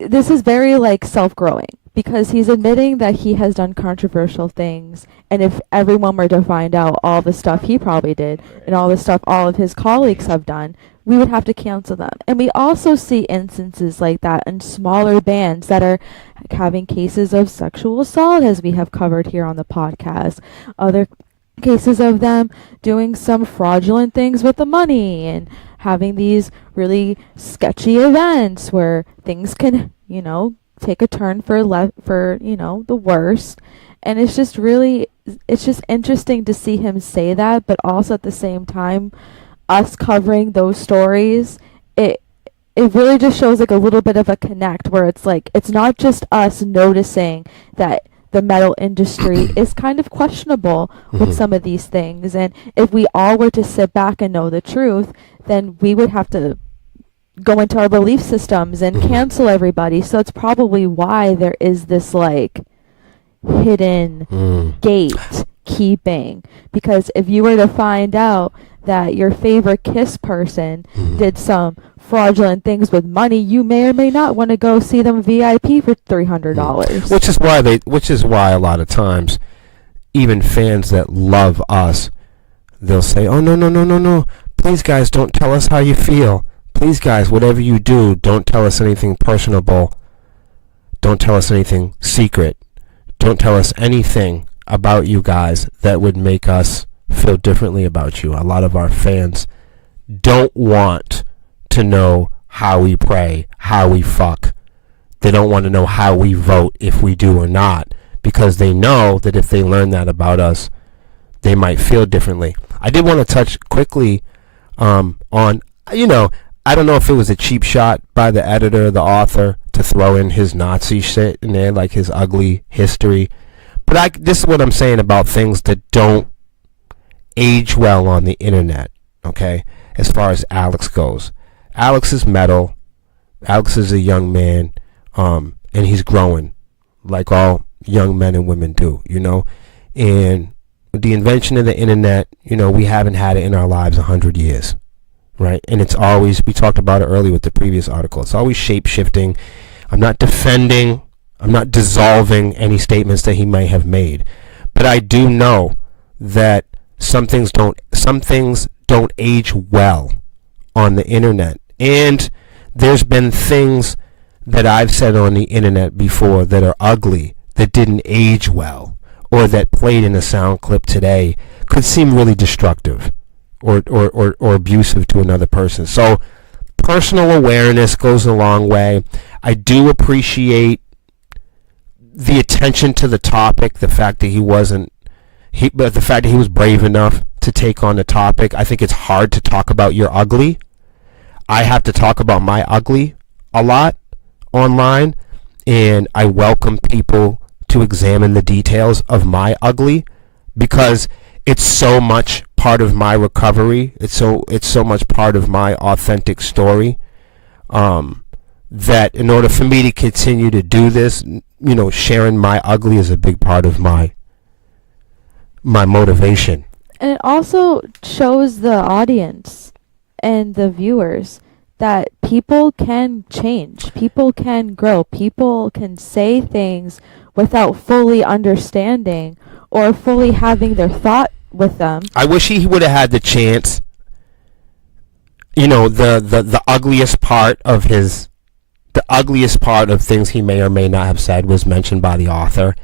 This is very like self-growing, because he's admitting that he has done controversial things, and if everyone were to find out all the stuff he probably did and all the stuff all of his colleagues have done, we would have to cancel them. And we also see instances like that in smaller bands that are having cases of sexual assault, as we have covered here on the podcast. Other cases of them doing some fraudulent things with the money and having these really sketchy events where things can, take a turn for the worst. And it's just interesting to see him say that, but also at the same time, us covering those stories, it really just shows like a little bit of a connect, where it's like, it's not just us noticing that the metal industry is kind of questionable with some of these things. And if we all were to sit back and know the truth, then we would have to go into our belief systems and cancel everybody. So it's probably why there is this like hidden gatekeeping. Because if you were to find out that your favorite Kiss person did some fraudulent things with money, you may or may not want to go see them VIP for $300. Which is why a lot of times, even fans that love us, they'll say, "Oh no! Please, guys, don't tell us how you feel. Please, guys, whatever you do, don't tell us anything personable. Don't tell us anything secret. Don't tell us anything about you guys that would make us feel differently about you." A lot of our fans don't want to know how we pray, how we fuck. They don't want to know how we vote, if we do or not, because they know that if they learn that about us, they might feel differently. I did want to touch quickly on, I don't know if it was a cheap shot by the editor, the author, to throw in his Nazi shit in there, like his ugly history. But this is what I'm saying about things that don't age well on the internet, okay? as far as Alex goes. Alex is metal. Alex is a young man, and he's growing like all young men and women do, you know. And with the invention of the internet, you know, we haven't had it in our lives 100 years, right? And it's always, we talked about it earlier with the previous article, it's always shape-shifting. I'm not defending, I'm not dissolving any statements that he may have made, but I do know that some things don't age well on the internet. And there's been things that I've said on the internet before that are ugly, that didn't age well, or that played in a sound clip today could seem really destructive or abusive to another person. So personal awareness goes a long way. I do appreciate the attention to the topic, the fact that he was brave enough to take on the topic. I think it's hard to talk about your ugly. I have to talk about my ugly a lot online, and I welcome people to examine the details of my ugly, because it's so much part of my recovery. It's so much part of my authentic story, that in order for me to continue to do this, you know, sharing my ugly is a big part of my motivation. And it also shows the audience and the viewers that people can change, people can grow, people can say things without fully understanding or fully having their thought with them. I wish he would have had the chance. You know, the ugliest part of things he may or may not have said was mentioned by the author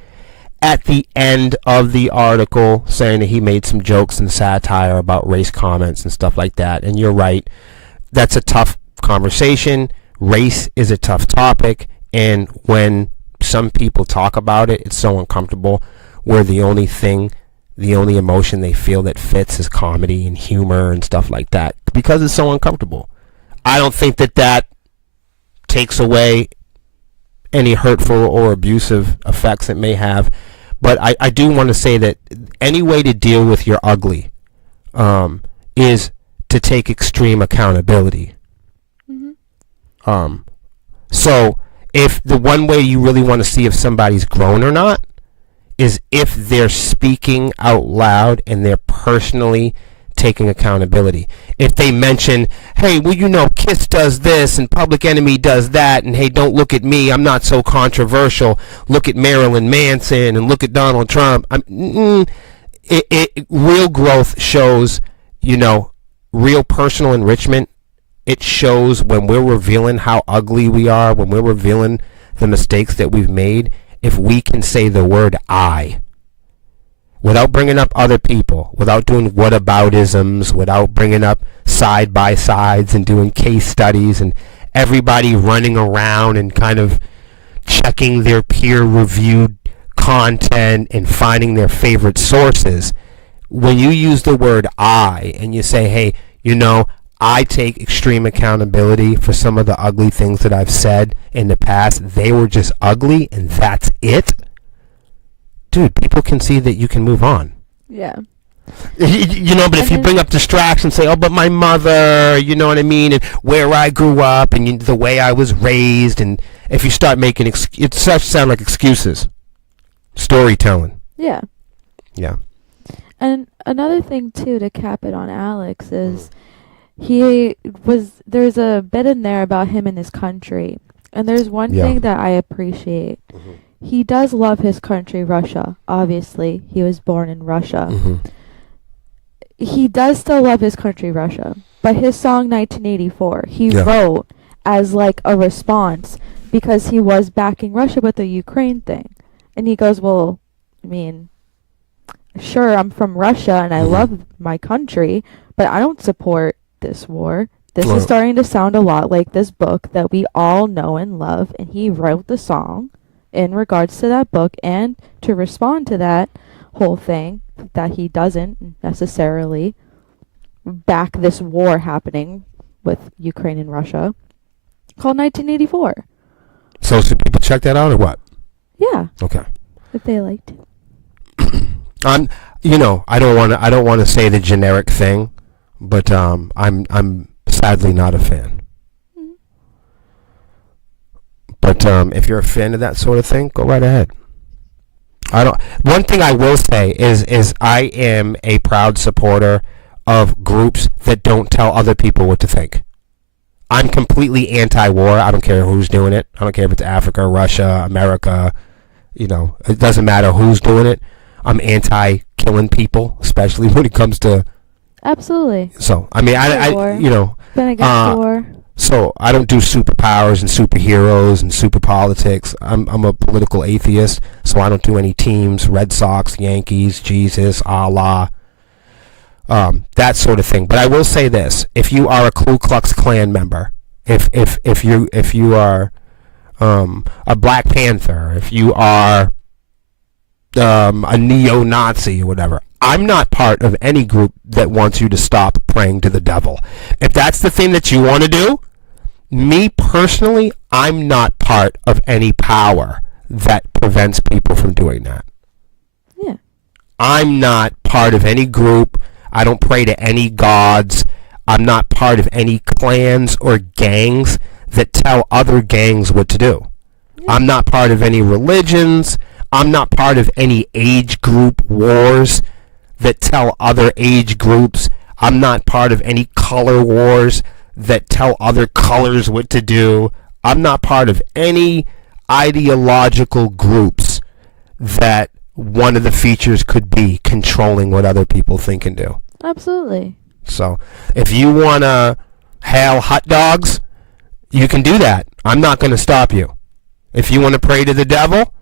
at the end of the article, saying that he made some jokes and satire about race comments and stuff like that. And you're right, that's a tough conversation. Race is a tough topic, and when some people talk about it, it's so uncomfortable, where the only emotion they feel that fits is comedy and humor and stuff like that, because it's so uncomfortable. I don't think that takes away any hurtful or abusive effects it may have, but I do want to say that any way to deal with your ugly is to take extreme accountability. So if the one way you really want to see if somebody's grown or not is if they're speaking out loud and they're personally taking accountability. If they mention, hey, well, you know, Kiss does this and Public Enemy does that, and hey, don't look at me, I'm not so controversial, look at Marilyn Manson and look at Donald Trump. Real growth shows, you know, real personal enrichment. It shows when we're revealing how ugly we are, when we're revealing the mistakes that we've made, if we can say the word I without bringing up other people, without doing whataboutisms, without bringing up side-by-sides and doing case studies and everybody running around and kind of checking their peer-reviewed content and finding their favorite sources. When you use the word I and you say, hey, you know, I take extreme accountability for some of the ugly things that I've said in the past. They were just ugly, and that's it. Dude, people can see that you can move on. Yeah. You know, but if you bring up distractions, say, oh, but my mother, you know what I mean, and where I grew up, and the way I was raised, and if you start making, it starts to sound like excuses. Storytelling. Yeah. Yeah. And another thing, too, to cap it on Alex is there's a bit in there about him and his country. And there's one thing that I appreciate. Mm-hmm. He does love his country, Russia. Obviously, he was born in Russia. Mm-hmm. He does still love his country, Russia. But his song 1984, he wrote as like a response because he was backing Russia with the Ukraine thing. And he goes, well, I mean, sure, I'm from Russia and I love my country, but I don't support this war. This is starting to sound a lot like this book that we all know and love. And he wrote the song in regards to that book and to respond to that whole thing that he doesn't necessarily back this war happening with Ukraine and Russia called 1984. So should people check that out or what? Yeah. Okay. If they liked it. You know, I don't want to say the generic thing, But I'm sadly not a fan. Mm. But if you're a fan of that sort of thing, go right ahead. One thing I will say is I am a proud supporter of groups that don't tell other people what to think. I'm completely anti-war. I don't care who's doing it. I don't care if it's Africa, Russia, America. You know, it doesn't matter who's doing it. I'm anti-killing people, especially when it comes to. Absolutely. So I mean, I you know. Been against war. So I don't do superpowers and superheroes and super politics. I'm a political atheist, so I don't do any teams, Red Sox, Yankees, Jesus, Allah, that sort of thing. But I will say this: if you are a Ku Klux Klan member, if you are a Black Panther, if you are a neo-Nazi or whatever, I'm not part of any group that wants you to stop praying to the devil. If that's the thing that you want to do, me personally, I'm not part of any power that prevents people from doing that. Yeah. I'm not part of any group. I don't pray to any gods. I'm not part of any clans or gangs that tell other gangs what to do. Yeah. I'm not part of any religions. I'm not part of any age group wars that tell other age groups. I'm not part of any color wars that tell other colors what to do. I'm not part of any ideological groups that one of the features could be controlling what other people think and do. Absolutely. So if you want to hail hot dogs, you can do that. I'm not going to stop you. If you want to pray to the devil,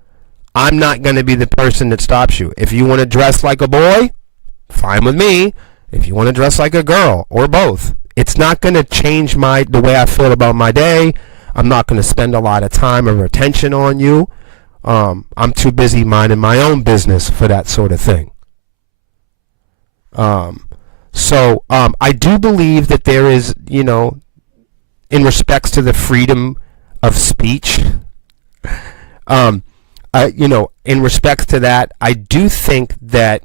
I'm not going to be the person that stops you. If you want to dress like a boy, fine with me. If you want to dress like a girl, or both, it's not going to change the way I feel about my day. I'm not going to spend a lot of time or attention on you. I'm too busy minding my own business for that sort of thing. So I do believe that there is, you know, in respects to the freedom of speech, you know, in respects to that, I do think that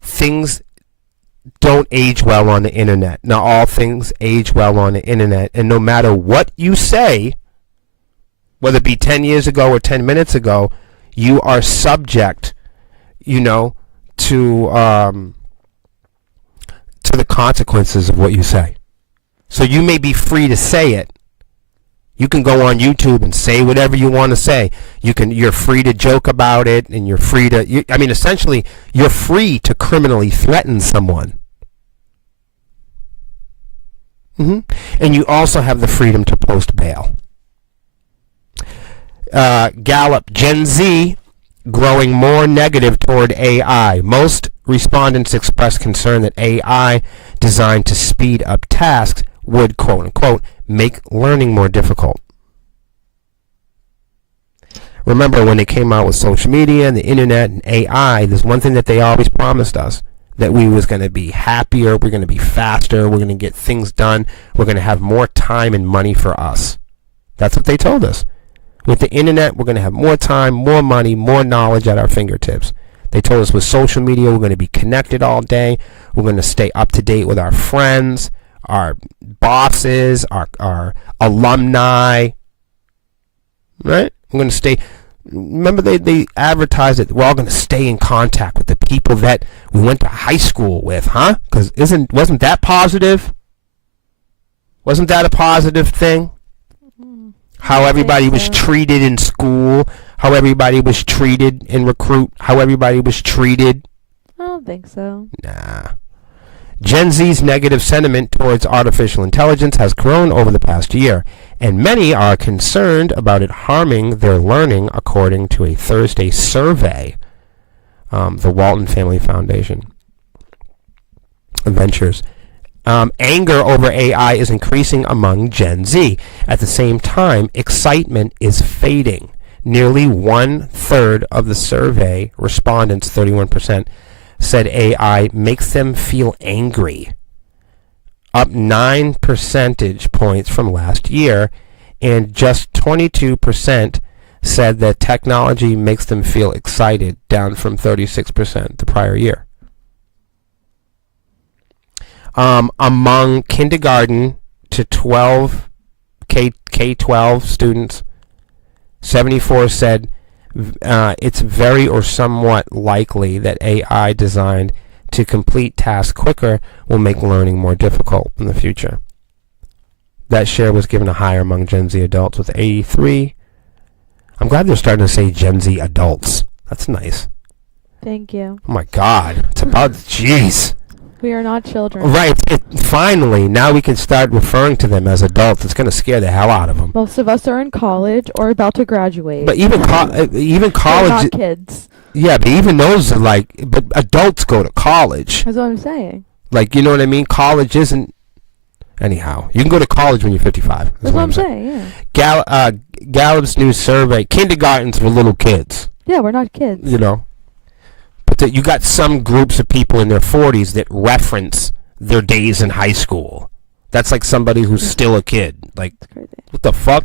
things don't age well on the internet. Not all things age well on the internet, and no matter what you say, whether it be 10 years ago or 10 minutes ago, you are subject, you know, to the consequences of what you say. So you may be free to say it. You can go on YouTube and say whatever you want to say. You're free to joke about it, and you're free to. I mean, essentially, you're free to criminally threaten someone. And you also have the freedom to post bail. Gallup, Gen Z growing more negative toward AI. Most respondents expressed concern that AI designed to speed up tasks would, quote unquote, make learning more difficult. Remember when they came out with social media and the internet and AI, there's one thing that they always promised us, that we was going to be happier, we're going to be faster, we're going to get things done, we're going to have more time and money for us. That's what they told us. With the internet, we're going to have more time, more money, more knowledge at our fingertips. They told us with social media, we're going to be connected all day, we're going to stay up to date with our friends, our bosses, our alumni, right? We're going to stay. Remember, they advertised that we're all going to stay in contact with the people that we went to high school with, huh? Because wasn't that positive? Wasn't that a positive thing? How everybody was treated in school, how everybody was treated in recruit, how everybody was treated. I don't think so. Nah. Gen Z's negative sentiment towards artificial intelligence has grown over the past year, and many are concerned about it harming their learning, according to a Thursday survey. The Walton Family Foundation Ventures. Anger over AI is increasing among Gen Z. At the same time, excitement is fading. Nearly 1/3 of the survey respondents, 31%, said AI makes them feel angry, up 9 percentage points from last year, and just 22% said that technology makes them feel excited, down from 36% the prior year. Among kindergarten to 12 K-12 students, 74 said it's very or somewhat likely that AI designed to complete tasks quicker will make learning more difficult in the future. That share was given a higher among Gen Z adults with 83. I'm glad they're starting to say Gen Z adults. That's nice. Thank you. Oh my God. It's about, jeez. We are not children. Right. Finally, now we can start referring to them as adults. It's going to scare the hell out of them. Most of us are in college or about to graduate. But even college... We're not kids. Yeah, but even those are like... But adults go to college. That's what I'm saying. Like, you know what I mean? College isn't... Anyhow, you can go to college when you're 55. That's what I'm saying, yeah. Gallup's new survey, kindergartens for little kids. Yeah, we're not kids. You know? But you got some groups of people in their 40s that reference their days in high school. That's like somebody who's still a kid. Like, what the fuck?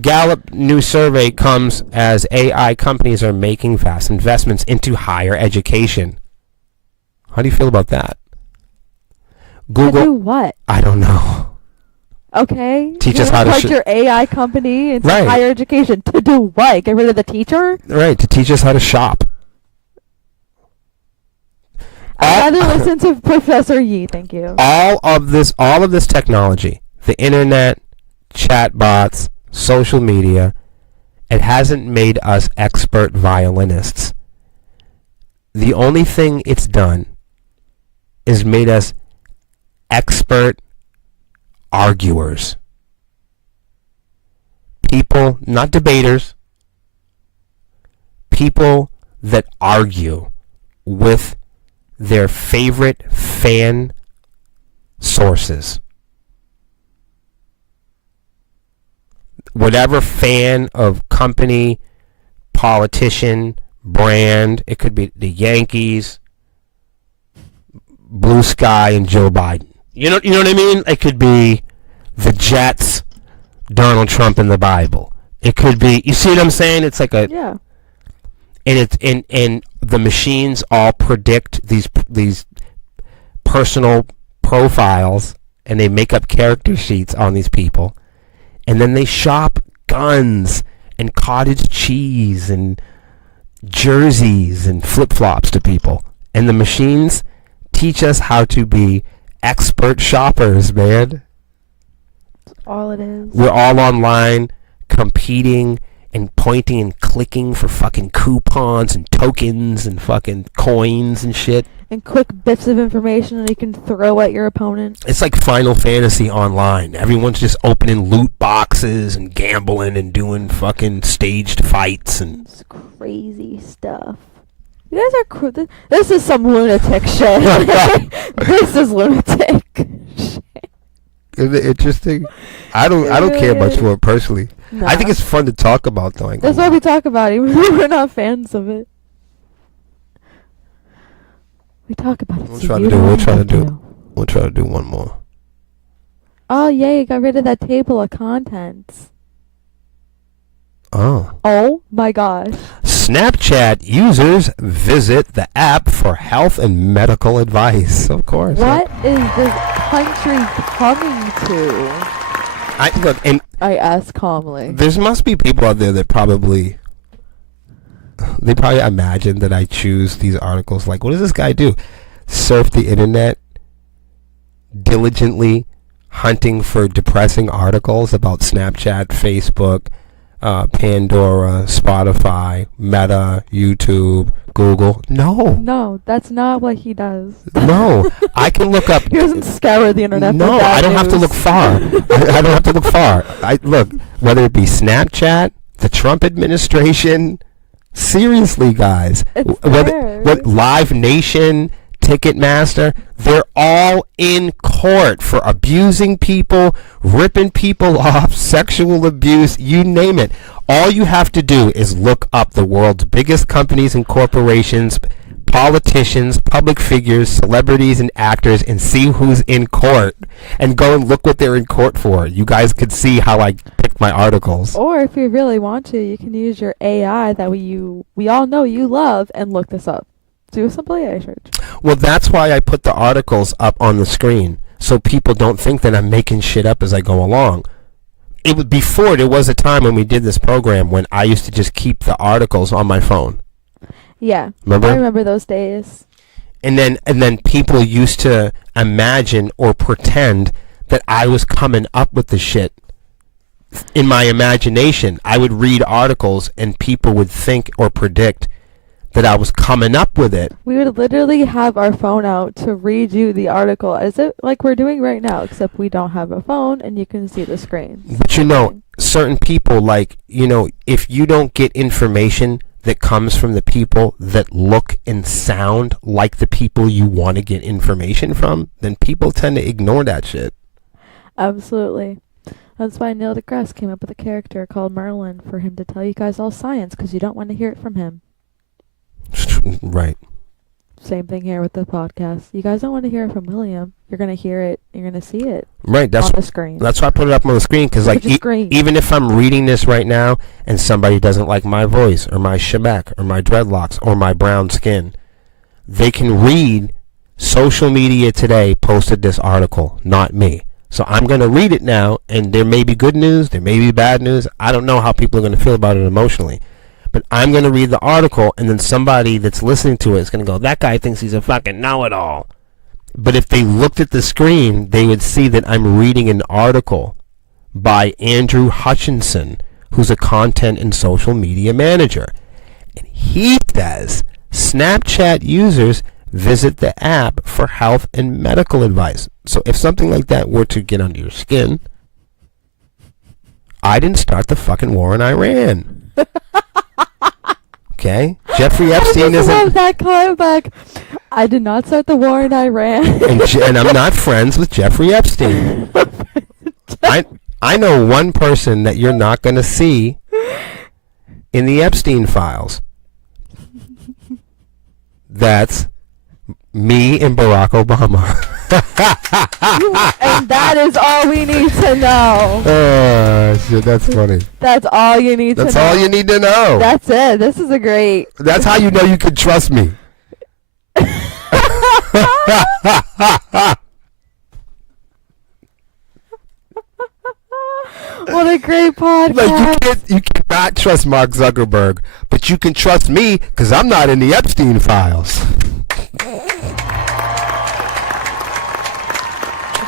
Gallup new survey comes as AI companies are making vast investments into higher education. How do you feel about that? Google. To do what? I don't know. Okay. Teach us how to... Put your AI company into Right. higher education. To do what? Get rid of the teacher? Right, to teach us how to shop. I'd rather listen to Professor Yee, thank you. All of this technology, the internet, chatbots, social media, it hasn't made us expert violinists. The only thing it's done is made us expert arguers. People, not debaters, people that argue with their favorite fan sources. Whatever fan of company, politician, brand, it could be the Yankees, Blue Sky, and Joe Biden. You know what I mean? It could be the Jets, Donald Trump, and the Bible. It could be, you see what I'm saying? It's like a... Yeah. And it's and the machines all predict these personal profiles, and they make up character sheets on these people, and then they shop guns and cottage cheese and jerseys and flip-flops to people, and the machines teach us how to be expert shoppers, man. That's all it is. We're all online competing and pointing and clicking for fucking coupons and tokens and fucking coins and shit. And quick bits of information that you can throw at your opponent. It's like Final Fantasy Online. Everyone's just opening loot boxes and gambling and doing fucking staged fights and... It's crazy stuff. You guys are this is some lunatic shit. This is lunatic shit. Isn't it interesting? I don't care much for it personally. Nah. I think it's fun to talk about though. That's why we talk about it, even though we're not fans of it. We talk about it. We'll try to do one more. Oh yay, got rid of that table of contents. Oh My gosh. Snapchat users visit the app for health and medical advice. Of course. What is this country coming to? I ask calmly. There must be people out there that probably imagine that I choose these articles. Like, what does this guy do? Surf the internet, diligently hunting for depressing articles about Snapchat, Facebook, Pandora, Spotify, Meta, YouTube, Google. No, that's not what he does. No, I can look up. He doesn't scour the internet. No, I don't have to look far. I don't have to look far. Look, whether it be Snapchat, the Trump administration. Seriously, guys. What Live Nation, Ticketmaster, they're all in court for abusing people, ripping people off, sexual abuse, you name it. All you have to do is look up the world's biggest companies and corporations, politicians, public figures, celebrities, and actors, and see who's in court, and go and look what they're in court for. You guys could see how I pick my articles. Or if you really want to, you can use your AI that we all know you love and look this up. Do some research. Well, that's why I put the articles up on the screen, so people don't think that I'm making shit up as I go along. It was before, there was a time when we did this program when I used to just keep the articles on my phone. Yeah. Remember? I remember those days. And then people used to imagine or pretend that I was coming up with the shit in my imagination. I would read articles and people would think or predict that I was coming up with it. We would literally have our phone out to read you the article as it like we're doing right now, except we don't have a phone and you can see the screen. But certain people, like, if you don't get information that comes from the people that look and sound like the people you want to get information from, then people tend to ignore that shit. Absolutely. That's why Neil deGrasse came up with a character called Merlin, for him to tell you guys all science, because you don't want to hear it from him. Right. Same thing here with the podcast. You guys don't want to hear it from William. You're going to hear it. You're going to see it. Right. On the screen. That's why I put it up on the screen, because even if I'm reading this right now and somebody doesn't like my voice or my shemek or my dreadlocks or my brown skin, they can read Social Media Today posted this article, not me. So I'm going to read it now, and there may be good news, there may be bad news. I don't know how people are going to feel about it emotionally. But I'm going to read the article, and then somebody that's listening to it is going to go, that guy thinks he's a fucking know-it-all. But if they looked at the screen, they would see that I'm reading an article by Andrew Hutchinson, who's a content and social media manager. And he says Snapchat users visit the app for health and medical advice. So if something like that were to get under your skin, I didn't start the fucking war in Iran. Okay? Jeffrey Epstein isn't... I love that callback. I did not start the war in Iran. and I'm not friends with Jeffrey Epstein. I know one person that you're not going to see in the Epstein files. That's me and Barack Obama. And that is all we need to know. Oh, shit, that's funny. That's all you need to know. That's all you need to know. That's it. This is a great... That's how you know you can trust me. What a great podcast. Like, you cannot trust Mark Zuckerberg, but you can trust me because I'm not in the Epstein files.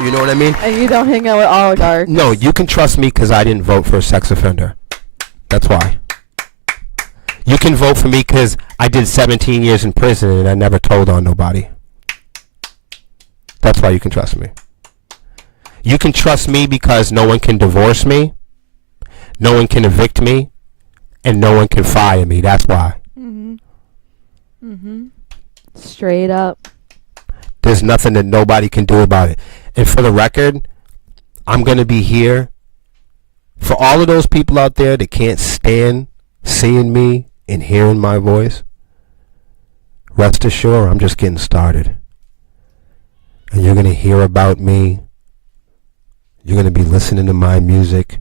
You know what I mean? And you don't hang out with oligarchs. No, you can trust me because I didn't vote for a sex offender. That's why. You can vote for me because I did 17 years in prison and I never told on nobody. That's why you can trust me. You can trust me because no one can divorce me, no one can evict me, and no one can fire me. That's why. Straight up. There's nothing that nobody can do about it. And for the record, I'm going to be here for all of those people out there that can't stand seeing me and hearing my voice. Rest assured, I'm just getting started. And you're going to hear about me. You're going to be listening to my music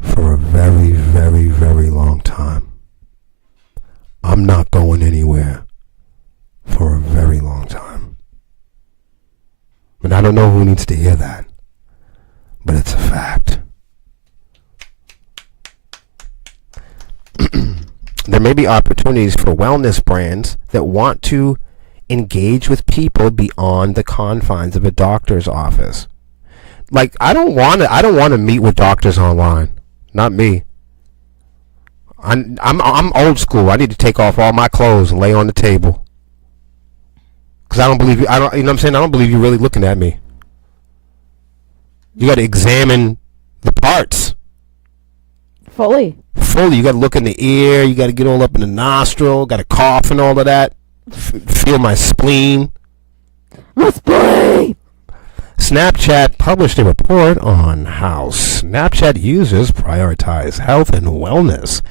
for a very, very, very long time. I'm not going anywhere for a very long time. And I don't know who needs to hear that, but it's a fact. There may be opportunities for wellness brands that want to engage with people beyond the confines of a doctor's office. Like, I don't want to meet with doctors online. Not me. I'm old school. I need to take off all my clothes and lay on the table. Cause I don't believe you. You know what I'm saying? I don't believe you're really looking at me. You got to examine the parts. Fully. You got to look in the ear. You got to get all up in the nostril. Got to cough and all of that. Feel my spleen. My spleen! Snapchat published a report on how Snapchat users prioritize health and wellness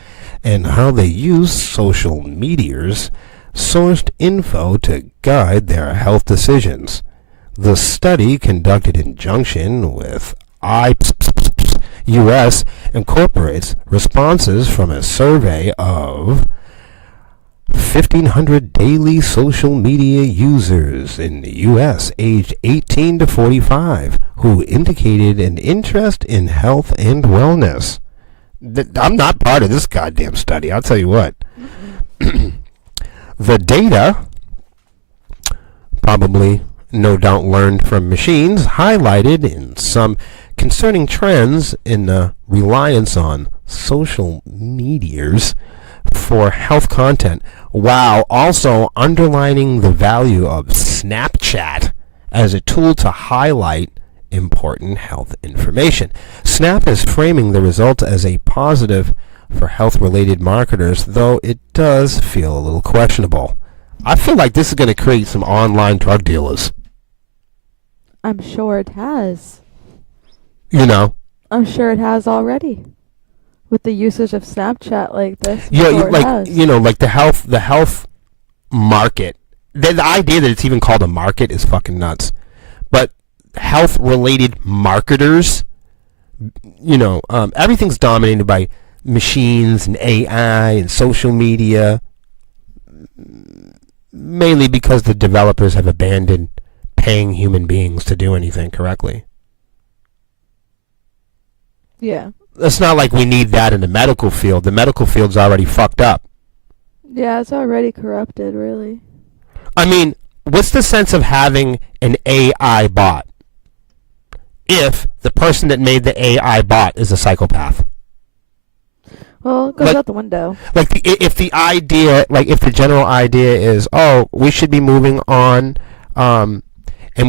and how they use social media's sourced info to guide their health decisions. The study, conducted in conjunction with US, incorporates responses from a survey of 1,500 daily social media users in the U.S. aged 18 to 45 who indicated an interest in health and wellness. I'm not part of this goddamn study, I'll tell you what. The data, probably no doubt learned from machines, highlighted in some concerning trends in the reliance on social medias for health content, while also underlining the value of Snapchat as a tool to highlight important health information. Snap is framing the result as a positive for health-related marketers, though it does feel a little questionable. I feel like this is going to create some online drug dealers. I'm sure it has. You know? I'm sure it has already. With the usage of Snapchat like this. Yeah, like the health market. The idea that it's even called a market is fucking nuts. But health-related marketers, everything's dominated by machines and AI and social media, mainly because the developers have abandoned paying human beings to do anything correctly. Yeah. It's not like we need that in the medical field. The medical field's already fucked up. Yeah, it's already corrupted, really. I mean, what's the sense of having an AI bot if the person that made the AI bot is a psychopath? Well, it goes out the window. If the general idea is, we should be moving on, and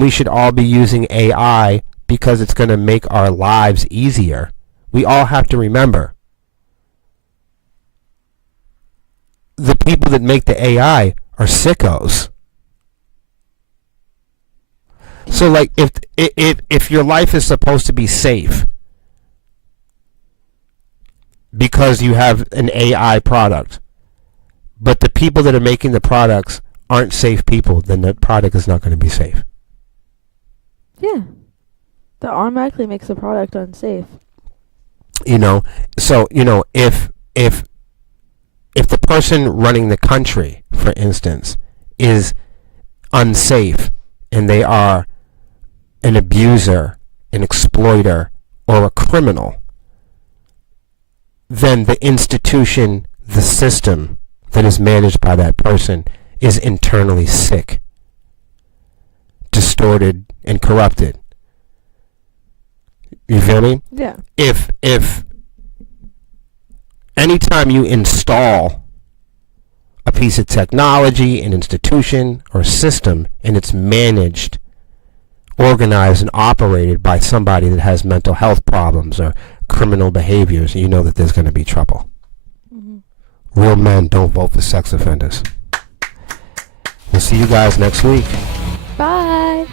we should all be using AI because it's going to make our lives easier, we all have to remember the people that make the AI are sickos. So, like, if your life is supposed to be safe because you have an AI product, but the people that are making the products aren't safe people, then the product is not going to be safe. Yeah. That automatically makes the product unsafe. So, if the person running the country, for instance, is unsafe and they are an abuser, an exploiter, or a criminal, then the institution, the system that is managed by that person is internally sick, distorted, and corrupted. You feel me? Yeah. If anytime you install a piece of technology, an institution, or a system, and it's managed, organized, and operated by somebody that has mental health problems or criminal behaviors, you know that there's going to be trouble. Mm-hmm. Real men don't vote for sex offenders. We'll see you guys next week. Bye.